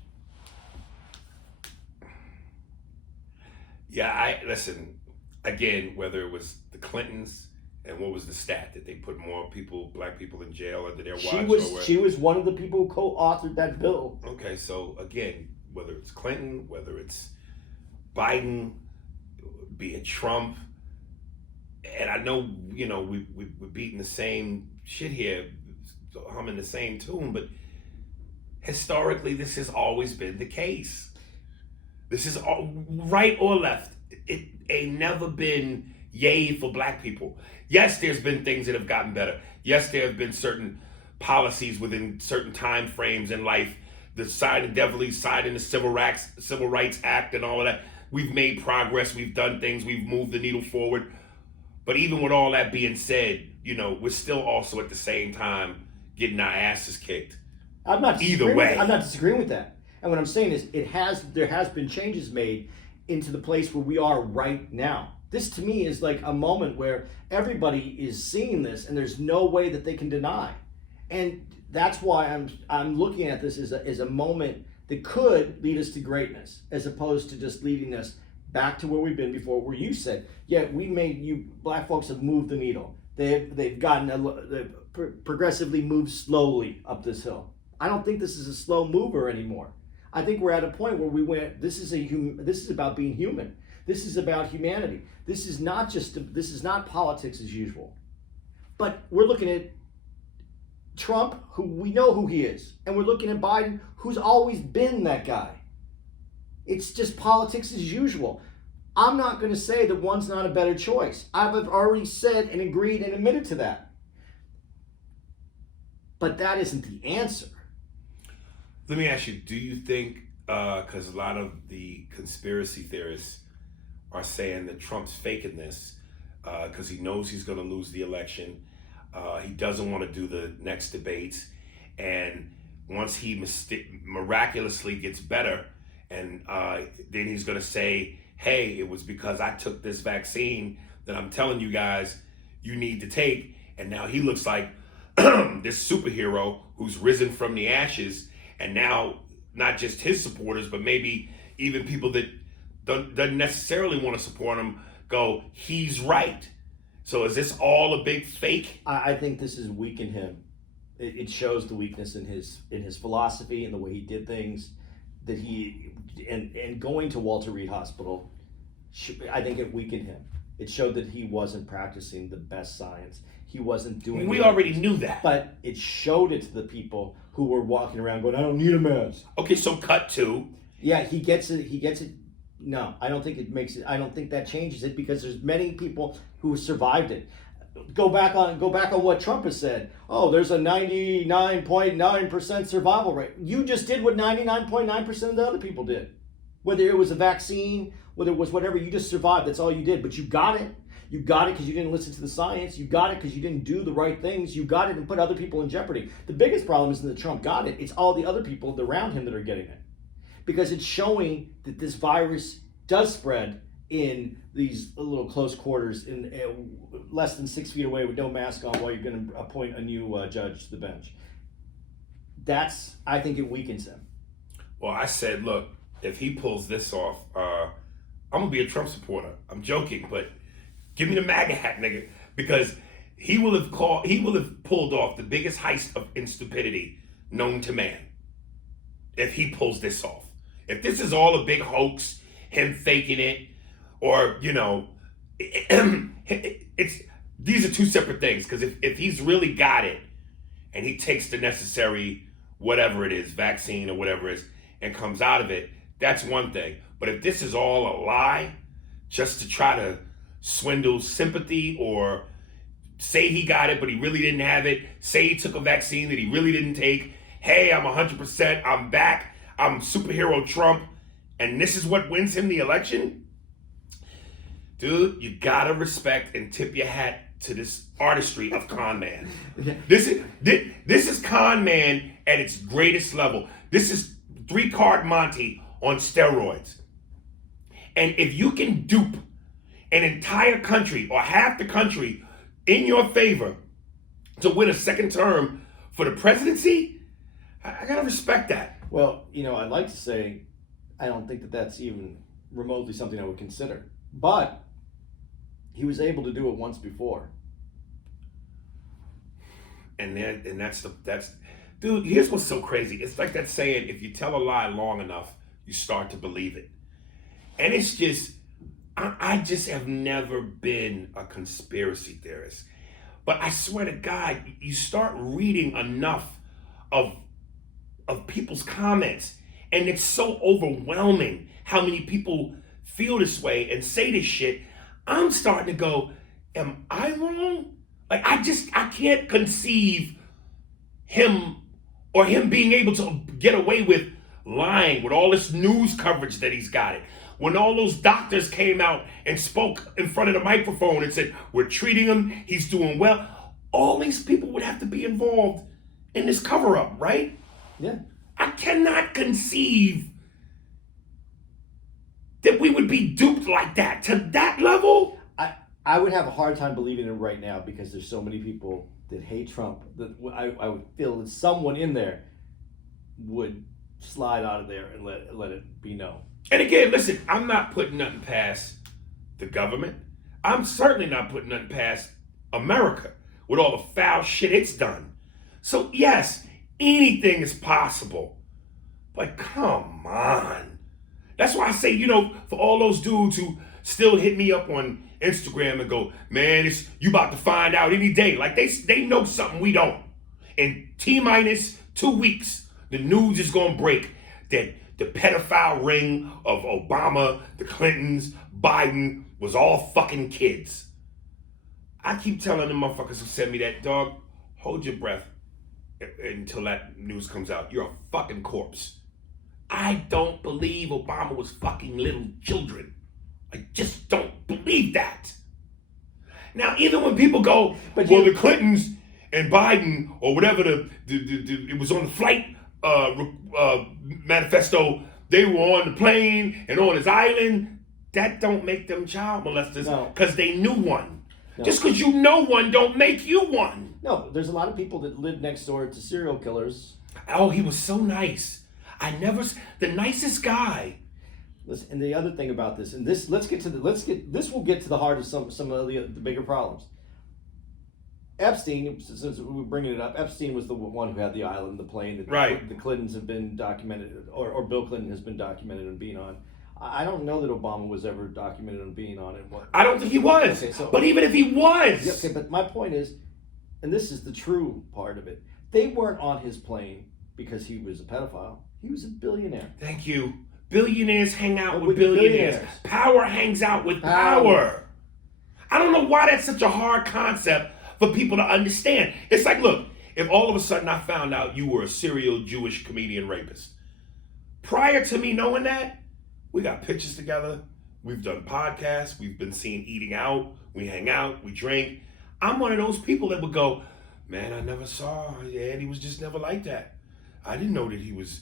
Yeah, listen, again, whether it was the Clintons, and what was the stat that they put more black people in jail under their watch? She was one of the people who co-authored that bill. Okay, so again, whether it's Clinton, whether it's Biden, be it Trump, and I know, we're beating the same shit here, humming the same tune, but historically, this has always been the case. This is all right or left. It ain't never been yay for black people. Yes, there's been things that have gotten better. Yes, there have been certain policies within certain time frames in life. Definitely signing the Civil Rights Act and all of that. We've made progress. We've done things. We've moved the needle forward. But even with all that being said, we're still also at the same time getting our asses kicked. I'm not disagreeing with that. And what I'm saying is there has been changes made into the place where we are right now. This to me is like a moment where everybody is seeing this and there's no way that they can deny. And that's why I'm looking at this as a moment that could lead us to greatness, as opposed to just leading us back to where we've been before, where you said, yeah, you black folks have moved the needle. They've progressively moved slowly up this hill. I don't think this is a slow mover anymore. I think we're at a point where we went, this is about being human. This is about humanity. This is not politics as usual. But we're looking at Trump, who we know who he is, and we're looking at Biden, who's always been that guy. It's just politics as usual. I'm not going to say that one's not a better choice. I've already said and agreed and admitted to that. But that isn't the answer. Let me ask you, do you think, because a lot of the conspiracy theorists are saying that Trump's faking this because he knows he's going to lose the election. He doesn't want to do the next debates. And once he miraculously gets better, and then he's going to say, hey, it was because I took this vaccine that I'm telling you guys you need to take. And now he looks like this superhero who's risen from the ashes. And now not just his supporters, but maybe even people that doesn't necessarily want to support him go, he's right. So is this all a big fake? I think this is weakened him. It shows the weakness in his philosophy and the way he did things. That he and going to Walter Reed Hospital, I think it weakened him. It showed that he wasn't practicing the best science. He wasn't doing. We already knew that, but it showed it to the people who were walking around going, "I don't need a mask." Okay, so cut to. Yeah, he gets it. He gets it. No, I don't think it makes it. I don't think that changes it because there's many people who survived it. Go back on what Trump has said. Oh, there's a 99.9% survival rate. You just did what 99.9% of the other people did. Whether it was a vaccine, whether it was whatever, you just survived. That's all you did. But you got it. You got it because you didn't listen to the science. You got it because you didn't do the right things. You got it and put other people in jeopardy. The biggest problem isn't that Trump got it. It's all the other people around him that are getting it. Because it's showing that this virus does spread in these little close quarters, in less than 6 feet away with no mask on, while you're going to appoint a new judge to the bench. I think it weakens him. Well, I said, look, if he pulls this off, I'm gonna be a Trump supporter. I'm joking, but give me the MAGA hat, nigga, because he will have pulled off the biggest heist in stupidity known to man. If he pulls this off, if this is all a big hoax, him faking it. Or, these are two separate things. Because if he's really got it and he takes the necessary whatever it is, vaccine or whatever it is, and comes out of it, that's one thing. But if this is all a lie, just to try to swindle sympathy or say he got it but he really didn't have it, say he took a vaccine that he really didn't take, hey, I'm 100%, I'm back, I'm superhero Trump, and this is what wins him the election? Dude, you gotta respect and tip your hat to this artistry of con man. This is con man at its greatest level. This is 3-card Monty on steroids. And if you can dupe an entire country or half the country in your favor to win a second term for the presidency, I gotta respect that. Well, I'd like to say I don't think that that's even remotely something I would consider. But he was able to do it once before. And that's dude, here's what's so crazy. It's like that saying, if you tell a lie long enough, you start to believe it. And it's just, I just have never been a conspiracy theorist. But I swear to God, you start reading enough of people's comments, and it's so overwhelming how many people feel this way and say this shit. I'm starting to go, am I wrong? Like, I can't conceive him being able to get away with lying with all this news coverage that he's got it. When all those doctors came out and spoke in front of the microphone and said, we're treating him, he's doing well. All these people would have to be involved in this cover-up, right? Yeah. I cannot conceive that we would be duped like that, to that level. I would have a hard time believing it right now because there's so many people that hate Trump that I would feel that someone in there would slide out of there and let it be known. And again, listen, I'm not putting nothing past the government. I'm certainly not putting nothing past America with all the foul shit it's done. So yes, anything is possible. But come on. That's why I say, for all those dudes who still hit me up on Instagram and go, man, you about to find out any day. Like they know something we don't. In T-minus 2 weeks, the news is going to break that the pedophile ring of Obama, the Clintons, Biden was all fucking kids. I keep telling the motherfuckers who send me that, dog, hold your breath until that news comes out. You're a fucking corpse. I don't believe Obama was fucking little children. I just don't believe that. Now, even when people go, the Clintons and Biden or whatever it was on the flight manifesto, they were on the plane and on his island, that don't make them child molesters because they knew one. No. Just because you know one don't make you one. No, there's a lot of people that live next door to serial killers. Oh, he was so nice. The nicest guy. Listen, and the other thing about this, and this, this will get to the heart of some of the bigger problems. Epstein, since we're bringing it up, Epstein was the one who had the island, the plane that right. The Clintons have been documented, or Bill Clinton has been documented on being on. I don't know that Obama was ever documented on being on it. I don't think he was. Okay, but even if he was. Yeah, okay, but my point is, and this is the true part of it, they weren't on his plane because he was a pedophile. He was a billionaire. Thank you. Billionaires hang out with billionaires. Power hangs out with power. I don't know why that's such a hard concept for people to understand. It's like, look, if all of a sudden I found out you were a serial Jewish comedian rapist, prior to me knowing that, we got pictures together, we've done podcasts, we've been seen eating out, we hang out, we drink. I'm one of those people that would go, man, I never saw, and he was just never like that. I didn't know that he was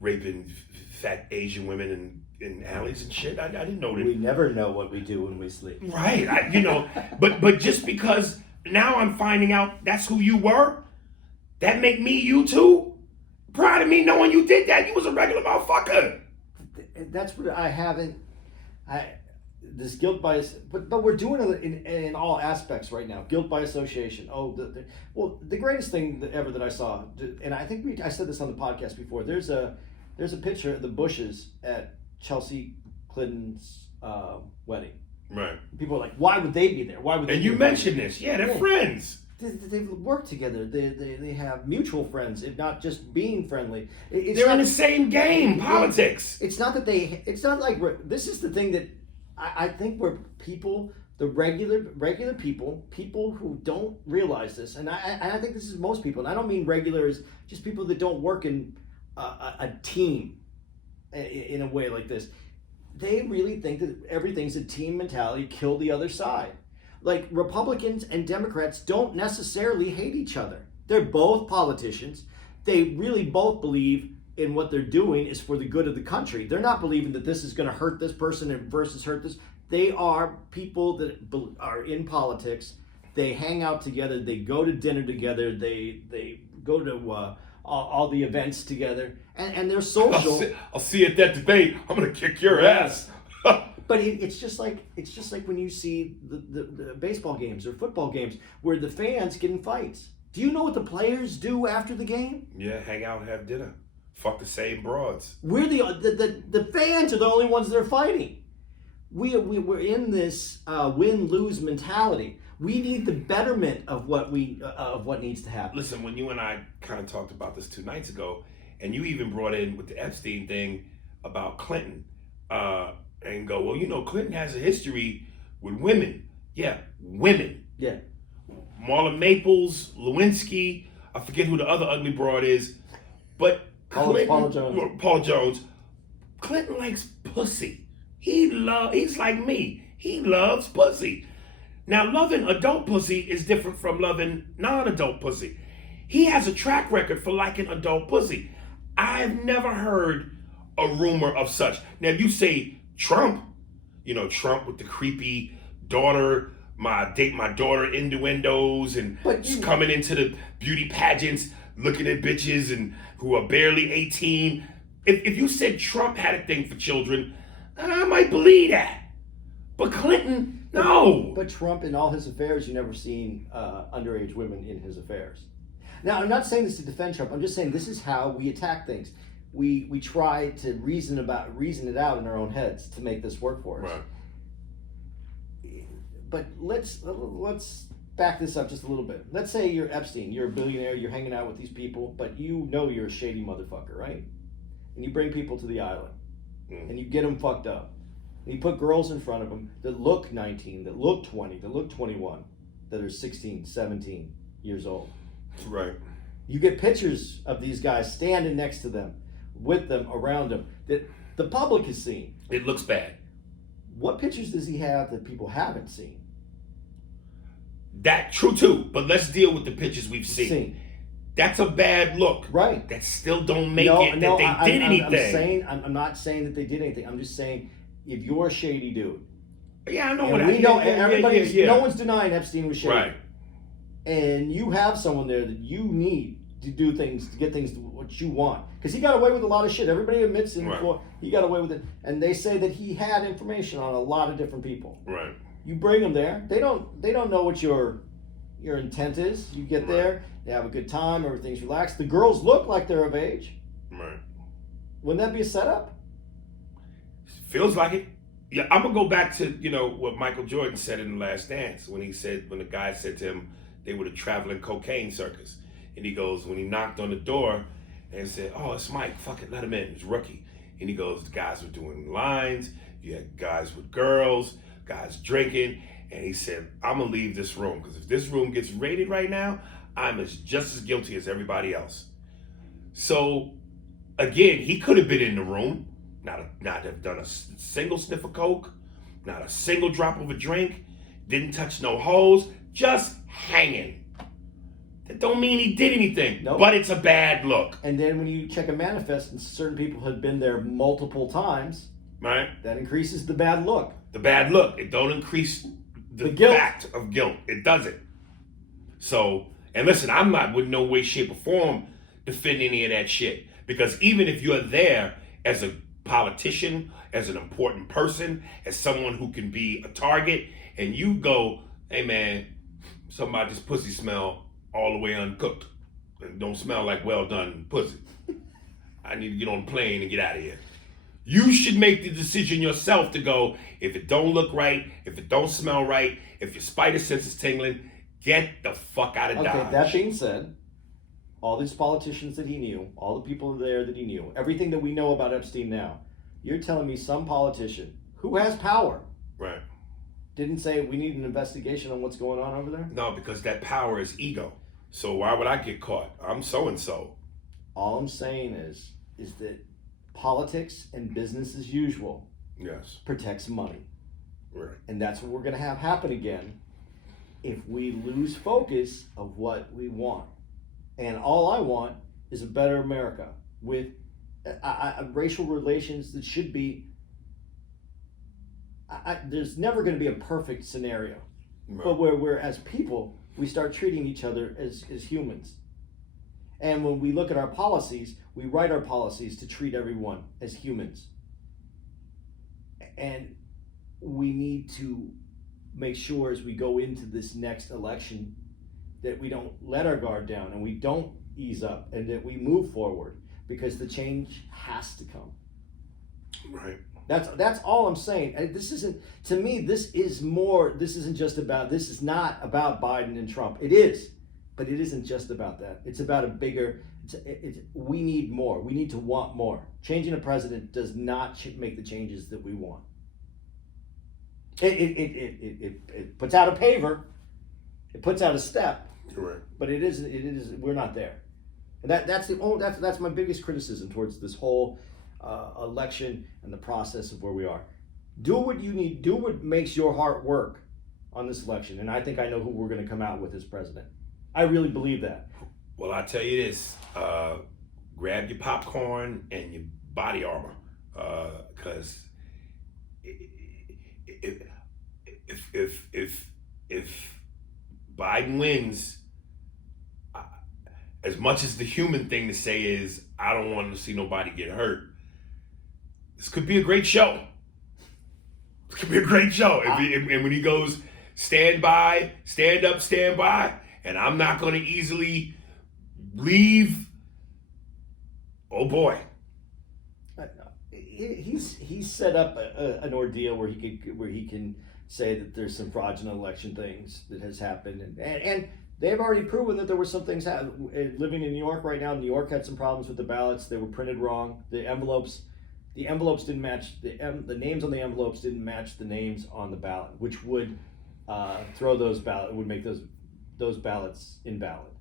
raping fat Asian women in alleys and shit. I didn't know that. We never know what we do when we sleep. Right, but just because now I'm finding out that's who you were, that make me you too? Prior to me knowing you did that, you was a regular motherfucker. That's what this guilt by, but we're doing it in all aspects right now. Guilt by association. The greatest thing ever that I saw, and I think I said this on the podcast before. There's a picture of the Bushes at Chelsea Clinton's wedding. Right. People are like, why would they be there? Why would they? And you mentioned this. Yeah, they're friends. They've worked together. They have mutual friends, if not just being friendly. They're in the same game, politics. It's not that it's not like this is the thing that I think where people, the regular people who don't realize this, and I think this is most people, and I don't mean regular as just people that don't work in a team in a way like this. They really think that everything's a team mentality, kill the other side. Like Republicans and Democrats don't necessarily hate each other. They're both politicians. They really both believe in what they're doing is for the good of the country. They're not believing that this is going to hurt this person versus hurt this. They are people that are in politics. They hang out together. They go to dinner together. They go to all the events together, and they're social. I'll see you at that debate. I'm gonna kick your ass. But it's just like when you see the baseball games or football games where the fans get in fights. Do you know what the players do after the game? Yeah, hang out and have dinner. Fuck the same broads. We're the fans are the only ones that are fighting. We're in this win-lose mentality. We need the betterment of what needs to happen. Listen, when you and I kind of talked about this 2 nights ago, and you even brought in with the Epstein thing about Clinton, and go, well, Clinton has a history with women. Yeah, women. Yeah. Marla Maples, Lewinsky, I forget who the other ugly broad is, but Paula Jones. Clinton likes pussy. He's like me. He loves pussy. Now, loving adult pussy is different from loving non-adult pussy. He has a track record for liking adult pussy. I've never heard a rumor of such. Now, if you say Trump, Trump with the creepy daughter, date my daughter innuendos, and coming into the beauty pageants, looking at bitches and who are barely 18. If you said Trump had a thing for children, I might believe that. But Clinton, no. But Trump, in all his affairs, you never seen underage women in his affairs. Now, I'm not saying this to defend Trump. I'm just saying this is how we attack things. We try to reason it out in our own heads to make this work for us. Right. But let's back this up just a little bit. Let's say you're Epstein, you're a billionaire, you're hanging out with these people, but you know you're a shady motherfucker, right? And you bring people to the island, and you get them fucked up. And you put girls in front of them that look 19, that look 20, that look 21, that are 16, 17 years old. Right. You get pictures of these guys standing next to them, with them, around them, that the public has seen. It looks bad. What pictures does he have that people haven't seen? That true too, but let's deal with the pictures we've seen. That's a bad look. Right. That still don't make it that they did anything. I'm not saying that they did anything. I'm just saying if you're a shady dude. Yeah, I know what we know. Everybody, no one's denying Epstein was shady. Right. And you have someone there that you need to do things, to get things to what you want. Because he got away with a lot of shit. Everybody admits it before. He got away with it. And they say that he had information on a lot of different people. Right. You bring them there. They don't know what your intent is. You get there, they have a good time, everything's relaxed. The girls look like they're of age. Right. Wouldn't that be a setup? Feels like it. Yeah, I'm gonna go back to what Michael Jordan said in The Last Dance when the guy said to him they were the traveling cocaine circus, and he goes when he knocked on the door and said, "Oh, it's Mike. Fuck it, let him in. It's rookie." And he goes, the guys were doing lines. You had guys with girls, guys drinking. And he said, I'm going to leave this room because if this room gets raided right now, I'm just as guilty as everybody else. So, again, he could have been in the room, not have done a single sniff of coke, not a single drop of a drink, didn't touch no holes, just hanging. That don't mean he did anything, but it's a bad look. And then when you check a manifest and certain people have been there multiple times, right? That increases the bad look. The bad look. It don't increase the fact of guilt. It doesn't. So, and listen, I'm not with no way, shape, or form defend any of that shit. Because even if you're there as a politician, as an important person, as someone who can be a target, and you go, hey man, somebody's pussy smell all the way uncooked. It don't smell like well done pussy. I need to get on a plane and get out of here. You should make the decision yourself to go, if it don't look right, if it don't smell right, if your spider sense is tingling, get the fuck out of Dodge. Okay, that being said, all these politicians that he knew, all the people there that he knew, everything that we know about Epstein now, you're telling me some politician who has power right didn't say we need an investigation on what's going on over there? No, because that power is ego. So why would I get caught? I'm so-and-so. All I'm saying is that politics and business as usual protects money. Right. And that's what we're going to have happen again if we lose focus of what we want. And all I want is a better America with racial relations that should be... there's never going to be a perfect scenario. Right. But where as people, we start treating each other as humans. And when we look at our policies, we write our policies to treat everyone as humans. And we need to make sure as we go into this next election that we don't let our guard down and we don't ease up and that we move forward because the change has to come. Right. That's all I'm saying. This isn't, to me, this is not about Biden and Trump. It is. But it isn't just about that. It's about a bigger, we need more. We need to want more. Changing a president does not make the changes that we want. It puts out a paver. It puts out a step. Correct. But it isn't, we're not there. And that's my biggest criticism towards this whole election and the process of where we are. Do what you need. Do what makes your heart work on this election. And I think I know who we're going to come out with as president. I really believe that. Well, I tell you this, grab your popcorn and your body armor, because if Biden wins, as much as the human thing to say is I don't want to see nobody get hurt, this could be a great show. This could be a great show. And when he goes, stand by, stand up, stand by, and I'm not going to easily leave. Oh boy. He's set up an ordeal where he can say that there's some fraudulent election things that has happened, and they've already proven that there were some things living in New York right now. New York had some problems with the ballots; they were printed wrong. The envelopes didn't match the names on the envelopes didn't match the names on the ballot, which would would make those ballots invalid,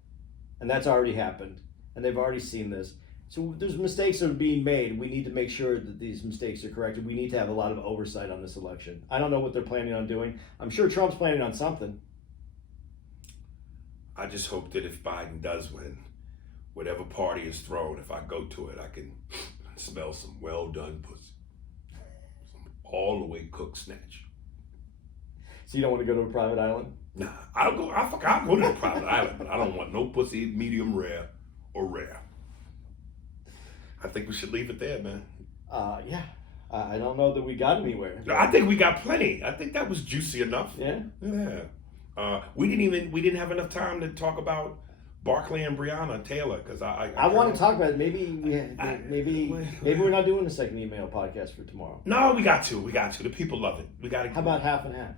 and that's already happened, and they've already seen this. So there's mistakes that are being made. We need to make sure that these mistakes are corrected. We need to have a lot of oversight on this election. I don't know what they're planning on doing. I'm sure Trump's planning on something. I just hope that if Biden does win, whatever party is thrown, if I go to it, I can smell some well done pussy. Some all the way cooked snatch. So you don't want to go to a private island? Nah, I'll go to a private island, but I don't want no pussy medium rare or rare. I think we should leave it there, man. Yeah. I don't know that we got anywhere. I think we got plenty. I think that was juicy enough. Yeah. Yeah. We didn't have enough time to talk about Barkley and Breonna Taylor because I want to talk about it. Maybe we're not doing a second email podcast for tomorrow. No, we got to. The people love it. We got to. How about half and half?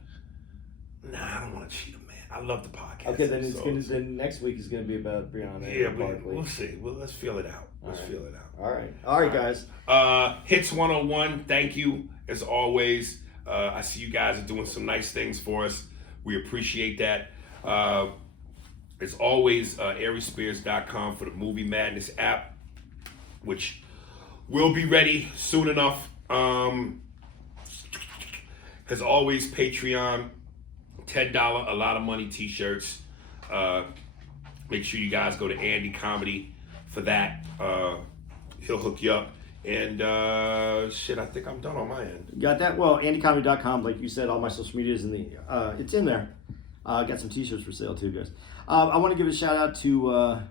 Nah, I don't want to cheat them, man. I love the podcast. Okay, then next week is going to be about Breonna. Yeah, we'll see. Well, let's feel it out. Feel it out. All right, guys. Hits 101. Thank you as always. I see you guys are doing some nice things for us. We appreciate that. As always, ariesspears.com for the Movie Madness app, which will be ready soon enough. As always, Patreon, $10 a lot of money t-shirts. Make sure you guys go to Andy Comedy for that. He'll hook you up. And I think I'm done on my end. Got that? Well, andycomedy.com, like you said, all my social media is it's in there. Got some t-shirts for sale too, guys. I want to give a shout out to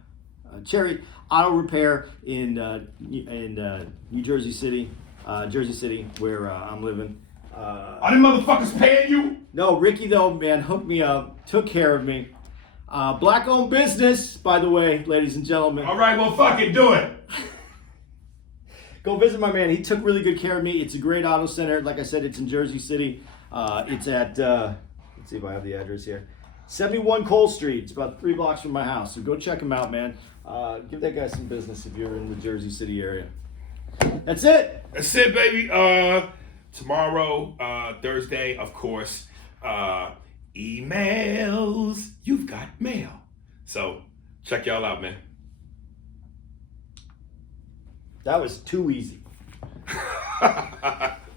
Cherry Auto Repair in New Jersey City, where I'm living. Are them motherfuckers paying you? No, Ricky though, man, hooked me up, took care of me. Black-owned business, by the way, ladies and gentlemen. All right, well, fucking do it. Go visit my man. He took really good care of me. It's a great auto center. Like I said, it's in Jersey City. It's at, let's see if I have the address here. 71 Cole Street. It's about 3 blocks from my house. So go check him out, man. Give that guy some business if you're in the Jersey City area. That's it. That's it, baby. Tomorrow, Thursday, of course, emails. You've got mail. So check y'all out, man. That was too easy.